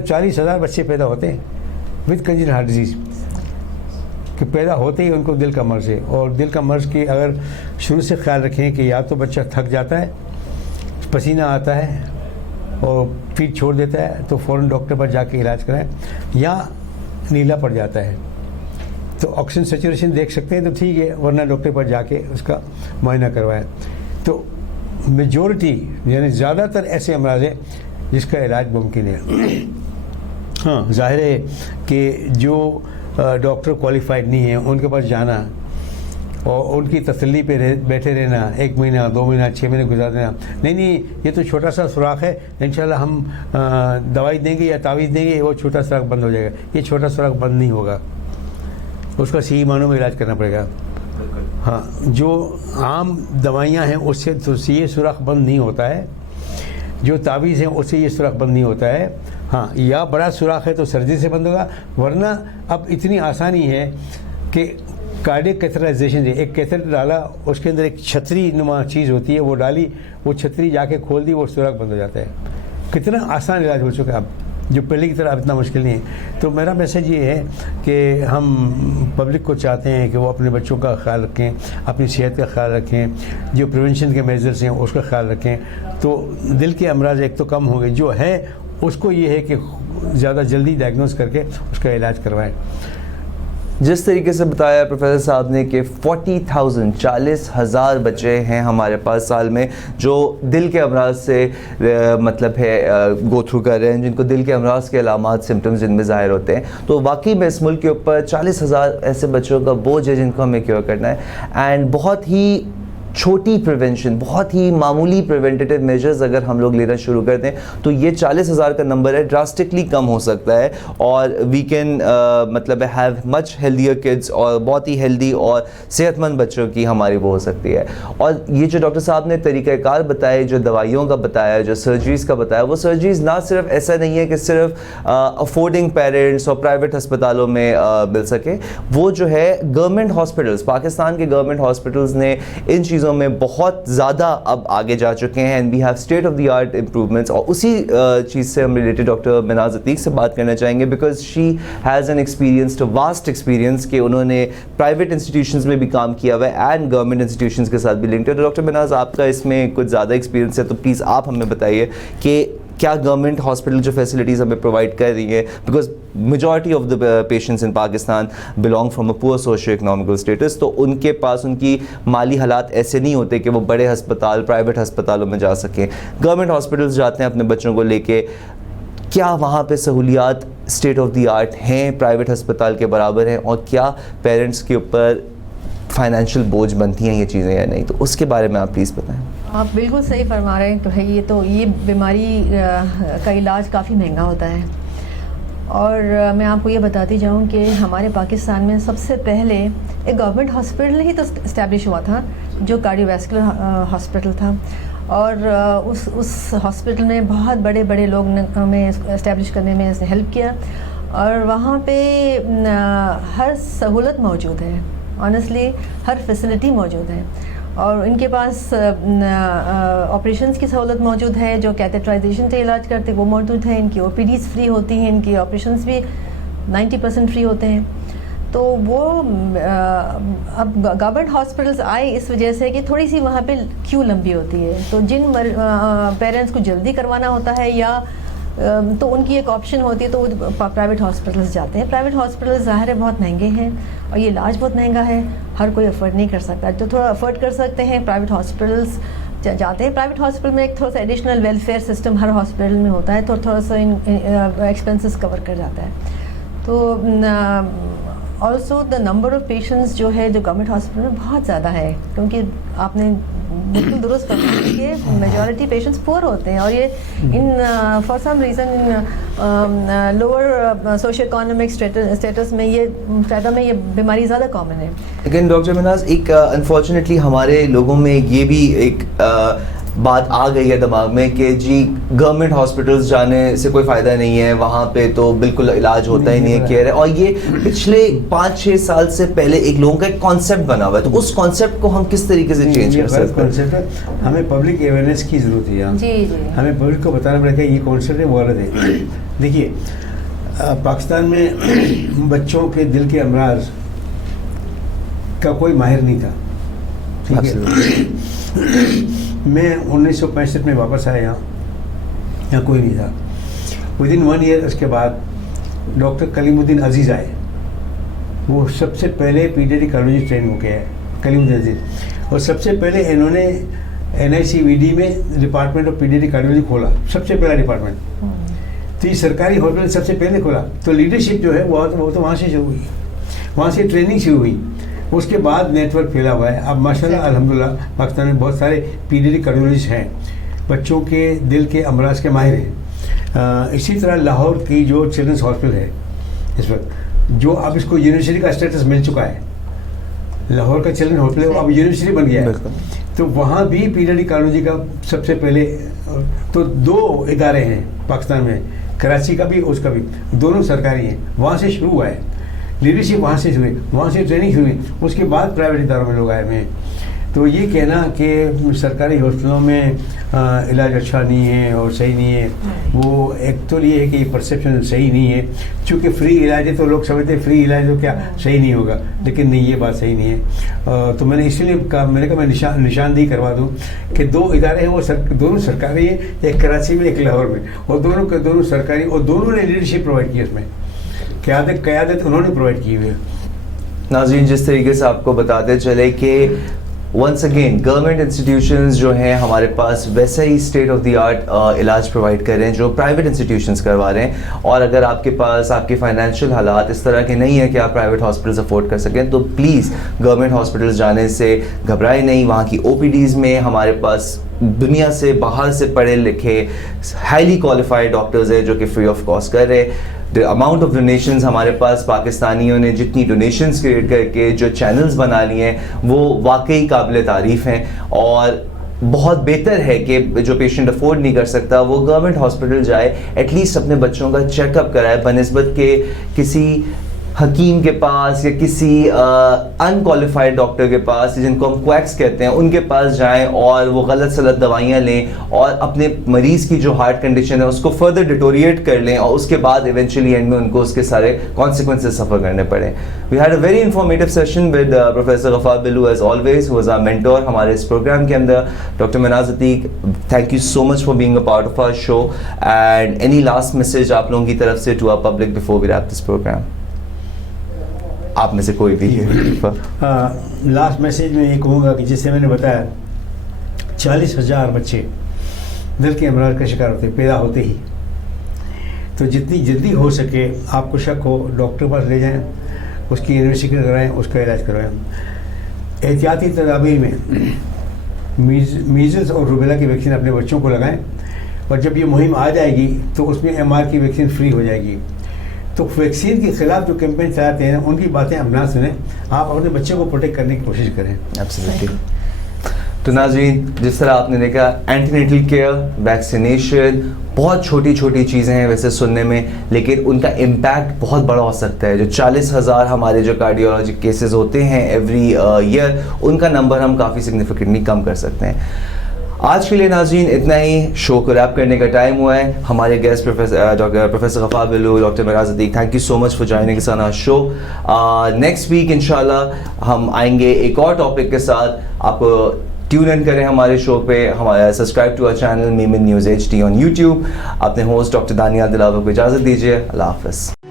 40,000 بچے پیدا ہوتے ہیں وتھ کنجنٹل ہارٹ ڈیزیز، کہ پیدا ہوتے ہی ان کو دل کا مرض ہے. اور دل کا مرض کی اگر شروع سے خیال رکھیں کہ یا تو بچہ تھک جاتا ہے، پسینہ آتا ہے اور فیڈ چھوڑ دیتا ہے تو فوراً ڈاکٹر پر جا کے علاج کرائیں، یا نیلا پڑ جاتا ہے تو آکسیجن سیچوریشن دیکھ سکتے ہیں تو ٹھیک ہے، ورنہ ڈاکٹر پر جا کے اس کا معائنہ کروائیں. تو मेजॉरिटी यानी ज़्यादातर ऐसे अमराज हैं जिसका इलाज मुमकिन है। हाँ, ज़ाहिर है कि जो डॉक्टर क्वालिफाइड नहीं है उनके पास जाना और उनकी तसल्ली पे बैठे रहना, 1 महीना 2 महीना 6 महीने गुजार देना, नहीं ये तो छोटा सा सुराख है, इंशाल्लाह हम दवाई देंगे या तावीज़ देंगे वो छोटा सुराख बंद हो जाएगा। ये छोटा सुराख बंद नहीं होगा, उसका सही मानों में इलाज करना पड़ेगा। हाँ, जो आम दवाइयाँ हैं उससे तो ये सुराख बंद नहीं होता है, जो तावीज़ हैं उससे ये सुराख बंद नहीं होता है। हाँ, या बड़ा सुराख है तो सर्जरी से बंद होगा, वरना अब इतनी आसानी है कि कार्डियक कैथेटराइजेशन है, एक कैथेटर डाला, उसके अंदर एक छतरी नुमा चीज़ होती है, वो डाली, वो छतरी जाके खोल दी, वो सुराख बंद हो जाता है। कितना आसान इलाज हो चुका है अब, जो पहले की तरह अब इतना मुश्किल नहीं है। तो मेरा मैसेज ये है कि हम पब्लिक को चाहते हैं कि वो अपने बच्चों का ख्याल रखें, अपनी सेहत का ख्याल रखें, जो प्रिवेंशन के मेजर्स हैं उसका ख्याल रखें, तो दिल के अमराज एक तो कम होंगे, जो है उसको ये है कि ज़्यादा जल्दी डायग्नोस करके उसका इलाज करवाएं। जिस तरीके से बताया प्रोफेसर साहब ने कि 40,000 बच्चे हैं हमारे पास साल में जो दिल के अमराज से मतलब है गो थ्रू कर रहे हैं, जिनको दिल के अमराज के अलामात सिम्टम्स जिनमें ज़ाहिर होते हैं। तो वाकई में इस मुल्क के ऊपर 40,000 ऐसे बच्चों का बोझ है जिनको हमें क्योर करना है। एंड बहुत ही छोटी प्रिवेंशन, बहुत ही मामूली प्रिवेंटिव मेजर्स अगर हम लोग लेना शुरू कर दें तो ये 40,000 का नंबर है ड्रास्टिकली कम हो सकता है, और वी कैन मतलब हैव मच हेल्दियर किड्स, और बहुत ही हेल्दी और सेहतमंद बच्चों की हमारी वो हो सकती है। और ये जो डॉक्टर साहब ने तरीक़ाकार बताए, जो दवाइयों का बताया, जो सर्जरीज़ का बताया, वो सर्जरीज़ ना सिर्फ ऐसा नहीं है कि सिर्फ अफोर्डिंग पेरेंट्स और प्राइवेट अस्पतालों में मिल सके, वो जो है गवर्नमेंट हॉस्पिटल्स, पाकिस्तान के गवर्नमेंट हॉस्पिटल्स ने इन चीज़ों में बहुत ज़्यादा अब आगे जा चुके हैं, and we have state of the art improvements. और उसी चीज़ से हम रिलेटेड डॉक्टर मिनाज अतीक से बात करना चाहेंगे, because she has an experience, vast experience, कि उन्होंने प्राइवेट इंस्टीट्यूशंस में भी काम किया हुआ है एंड गवर्नमेंट इंस्टीट्यूशंस के साथ भी लिंक्ड है। तो डॉक्टर मिनाज, आपका इसमें कुछ ज़्यादा एक्सपीरियंस है, तो प्लीज़ आप हमें बताइए कि क्या गवर्नमेंट हॉस्पिटल जो फैसिलिटीज़ हमें प्रोवाइड कर रही है, because majority of the patients in Pakistan belong from a poor socio economical status, तो उनके पास उनकी माली हालात ऐसे नहीं होते कि वो बड़े अस्पताल, प्राइवेट अस्पतालों में जा सकें। गवर्नमेंट हॉस्पिटल्स जाते हैं अपने बच्चों को लेके, क्या वहाँ पे सहूलियात स्टेट ऑफ द आर्ट हैं, प्राइवेट अस्पताल के बराबर हैं, और क्या पेरेंट्स के ऊपर फाइनेंशियल बोझ बनती हैं ये चीज़ें या नहीं? तो उसके बारे में आप प्लीज़ बताएं। आप बिल्कुल सही फरमा रहे हैं। तो ये बीमारी का इलाज काफ़ी महंगा होता है, और मैं आपको ये बताती जाऊँ कि हमारे पाकिस्तान में सबसे पहले एक गवर्नमेंट हॉस्पिटल ही तो इस्टेब्लिश हुआ था, जो कार्डियोवैस्कुलर हॉस्पिटल था, और उस हॉस्पिटल में बहुत बड़े बड़े लोग ने हमें इस्टेब्लिश करने में हेल्प किया, और वहाँ पे हर सहूलत मौजूद है, ऑनेस्टली हर फैसिलिटी मौजूद है, और इनके पास ऑपरेशंस की सहूलत मौजूद है, जो कैथेटराइजेशन से इलाज करते वो मौजूद है, इनकी ओपीडीज़ फ्री होती हैं, इनकी ऑपरेशंस भी 90% फ्री होते हैं। तो वो अब गवर्नमेंट हॉस्पिटल्स आए इस वजह से कि थोड़ी सी वहाँ पे क्यू लंबी होती है, तो जिन पेरेंट्स को जल्दी करवाना होता है या तो उनकी एक ऑप्शन होती है तो वो प्राइवेट हॉस्पिटल्स जाते हैं। प्राइवेट हॉस्पिटल्स ज़ाहिर है बहुत महंगे हैं, और ये इलाज बहुत महंगा है, हर कोई अफोर्ड नहीं कर सकता। जो थोड़ा अफोर्ड कर सकते हैं प्राइवेट हॉस्पिटल्स जाते हैं। प्राइवेट हॉस्पिटल में एक थोड़ा सा एडिशनल वेलफेयर सिस्टम हर हॉस्पिटल में होता है, तो थोड़ा सा एक्सपेंसेस कवर कर जाता है। तो also the number of patients जो है जो गवर्नमेंट हॉस्पिटल में बहुत ज़्यादा है, क्योंकि आपने बिल्कुल दुरुस्त पता कि मेजॉरिटी पेशेंट्स पुअर होते हैं, और ये in for some reason lower socio economic status में ये बीमारी ज़्यादा कॉमन है। लेकिन डॉक्टर मिनाज, एक अनफॉर्चुनेटली हमारे लोगों में ये भी एक बात आ गई है दिमाग में कि जी गवर्नमेंट हॉस्पिटल्स जाने से कोई फ़ायदा नहीं है, वहाँ पे तो बिल्कुल इलाज होता ही नहीं है, केयर है। और ये पिछले 5-6 साल से पहले एक लोगों का एक कॉन्सेप्ट बना हुआ है, तो उस कॉन्सेप्ट को हम किस तरीके से चेंज कर सकते हैं? हमें पब्लिक अवेयरनेस की ज़रूरत है। जी। हमें पब्लिक को बताना पड़ेगा ये कॉन्सेप्ट है, वो गलत है। देखिए, पाकिस्तान में बच्चों के दिल के अमराज का कोई माहिर नहीं था, ठीक है। मैं 1965 में वापस आया, यहाँ कोई नहीं था। विदिन 1 ईयर उसके बाद डॉक्टर कलीमुद्दीन अजीज़ आए, वो सबसे पहले पीडियाट्रिक कार्डियोलॉजी ट्रेन हो गया है, कलीमुद्दीन अजीज़, और सबसे पहले इन्होंने NICVD में डिपार्टमेंट ऑफ पीडियाट्रिक कार्डियोलॉजी खोला, सबसे पहला डिपार्टमेंट। तो ये सरकारी हॉस्पिटल सबसे पहले खोला, तो लीडरशिप जो है वो तो वहाँ से शुरू हुई, वहाँ से ट्रेनिंग शुरू हुई, उसके बाद नेटवर्क फैला हुआ है। अब माशाल्लाह अल्हम्दुलिल्लाह पाकिस्तान में बहुत सारे पीडियाट्रिक कार्डियोलॉजिस्ट हैं, बच्चों के दिल के अमराज के माहिर हैं। इसी तरह लाहौर की जो चिल्ड्रंस हॉस्पिटल है इस वक्त, जो अब इसको यूनिवर्सिटी का स्टेटस मिल चुका है, लाहौर का चिल्ड्रन हॉस्पिटल अब यूनिवर्सिटी बन गया है, तो वहाँ भी पीडियाट्रिक कार्डियोलॉजी का सबसे पहले तो 2 इदारे हैं पाकिस्तान में, कराची का भी उसका भी, दोनों सरकारी हैं, वहाँ से शुरू हुआ है लीडरशिप, वहाँ से शुरू हुई, वहाँ से ट्रेनिंग शुरू हुई, उसके बाद प्राइवेट इदारों में लोग आए हुए हैं। तो ये कहना कि सरकारी हॉस्पिटलों में इलाज अच्छा नहीं है और सही नहीं है, वो एक तो ये है कि ये परसेप्शन सही नहीं है, चूँकि फ्री इलाज है तो लोग समझते हैं फ्री इलाज तो क्या सही नहीं होगा, लेकिन नहीं, ये बात सही नहीं है। तो मैंने इसलिए कहा, मैंने कहा मैं निशानदेही करवा दूँ कि 2 इदारे हैं, वो दोनों सरकारी है, एक कराची में एक लाहौर में, और दोनों सरकारी, और दोनों ने लीडरशिप प्रोवाइड की, उसमें क़यादत उन्होंने प्रोवाइड की हुई है। नाज़रीन, जिस तरीके से आपको बताते चले कि वंस अगेन गवर्नमेंट इंस्टीट्यूशंस जो हैं हमारे पास वैसे ही स्टेट ऑफ द आर्ट इलाज प्रोवाइड कर रहे हैं जो प्राइवेट इंस्टीट्यूशंस करवा रहे हैं, और अगर आपके पास आपके फाइनेंशियल हालात इस तरह के नहीं है कि आप प्राइवेट हॉस्पिटल्स अफोर्ड कर सकें, तो प्लीज़ गवर्नमेंट हॉस्पिटल्स जाने से घबराएं नहीं। वहाँ की OPDs में हमारे पास दुनिया से बाहर से पढ़े लिखे हाईली क्वालिफाइड डॉक्टर्स हैं जो कि फ्री ऑफ कॉस्ट कर रहे हैं। द अमाउंट ऑफ डोनेशंस हमारे पास पाकिस्तानियों ने जितनी डोनेशंस क्रिएट करके जो चैनल्स बना लिए हैं वो वाकई काबिल तारीफ़ हैं, और बहुत बेहतर है कि जो पेशेंट अफोर्ड नहीं कर सकता वो गवर्नमेंट हॉस्पिटल जाए, एटलीस्ट अपने बच्चों का चेकअप कराए बनिस्बत के किसी हकीम के पास या किसी अनक्वालिफाइड डॉक्टर के पास, जिनको हम क्वैक्स कहते हैं, उनके पास जाएं और वो गलत सलत दवाइयाँ लें और अपने मरीज़ की जो हार्ट कंडीशन है उसको फर्दर डिटोरिएट कर लें, और उसके बाद इवेंचुअली एंड में उनको उसके सारे कॉन्सिक्वेंसेस सफ़र करने पड़े। We had a very informative session with professor Ghaffar Billu as always, who was our mentor हमारे इस प्रोग्राम के अंदर। Doctor Manaz Atiq, thank you so much for being a part of our show, and any last message आप लोगों की तरफ से to our public before we wrap this program? आप में से कोई भी लास्ट मैसेज में ये कहूँगा कि जैसे मैंने बताया 40,000 बच्चे दिल के अमराज का शिकार होते पैदा होते ही, तो जितनी जल्दी हो सके आपको शक हो डॉक्टर के पास ले जाएं, उसकी यूनिवर्सिटी कराएं, उसका इलाज करवाएं। एहतियाती तदाबीर में मीज़ल्स और रूबेला की वैक्सीन अपने बच्चों को लगाएं, और जब ये मुहिम आ जाएगी तो उसमें MR की वैक्सीन फ्री हो जाएगी। तो वैक्सीन के खिलाफ जो कैंपेन चलाते हैं उनकी बातें हम ना सुने, आप अपने बच्चे को प्रोटेक्ट करने की कोशिश करें। एब्सोल्युटली। तो नाज़रीन, जिस तरह आपने देखा एंटीनेटल केयर, वैक्सीनेशन, बहुत छोटी छोटी चीज़ें हैं वैसे सुनने में, लेकिन उनका इम्पैक्ट बहुत बड़ा हो सकता है। जो 40,000 हमारे जो कार्डियोलॉजिक केसेस होते हैं एवरी ईयर, उनका नंबर हम काफ़ी सिग्निफिकेंटली कम कर सकते हैं। आज के लिए नाज़रीन इतना ही, शो को रैप करने का टाइम हुआ है। हमारे guest professor Ghaffar Billu, doctor Manaz Atiq, thank you so much for joining us on our show. Next week इंशाल्लाह हम आएंगे एक और टॉपिक के साथ। आपको ट्यून इन करें हमारे शो पे, हमारे सब्सक्राइब टू आवर चैनल मीमिन न्यूज़ HD ऑन YouTube। अपने होस्ट डॉक्टर दानियाल दिलावर को इजाज़त दीजिए। अल्लाह हाफ़िज़।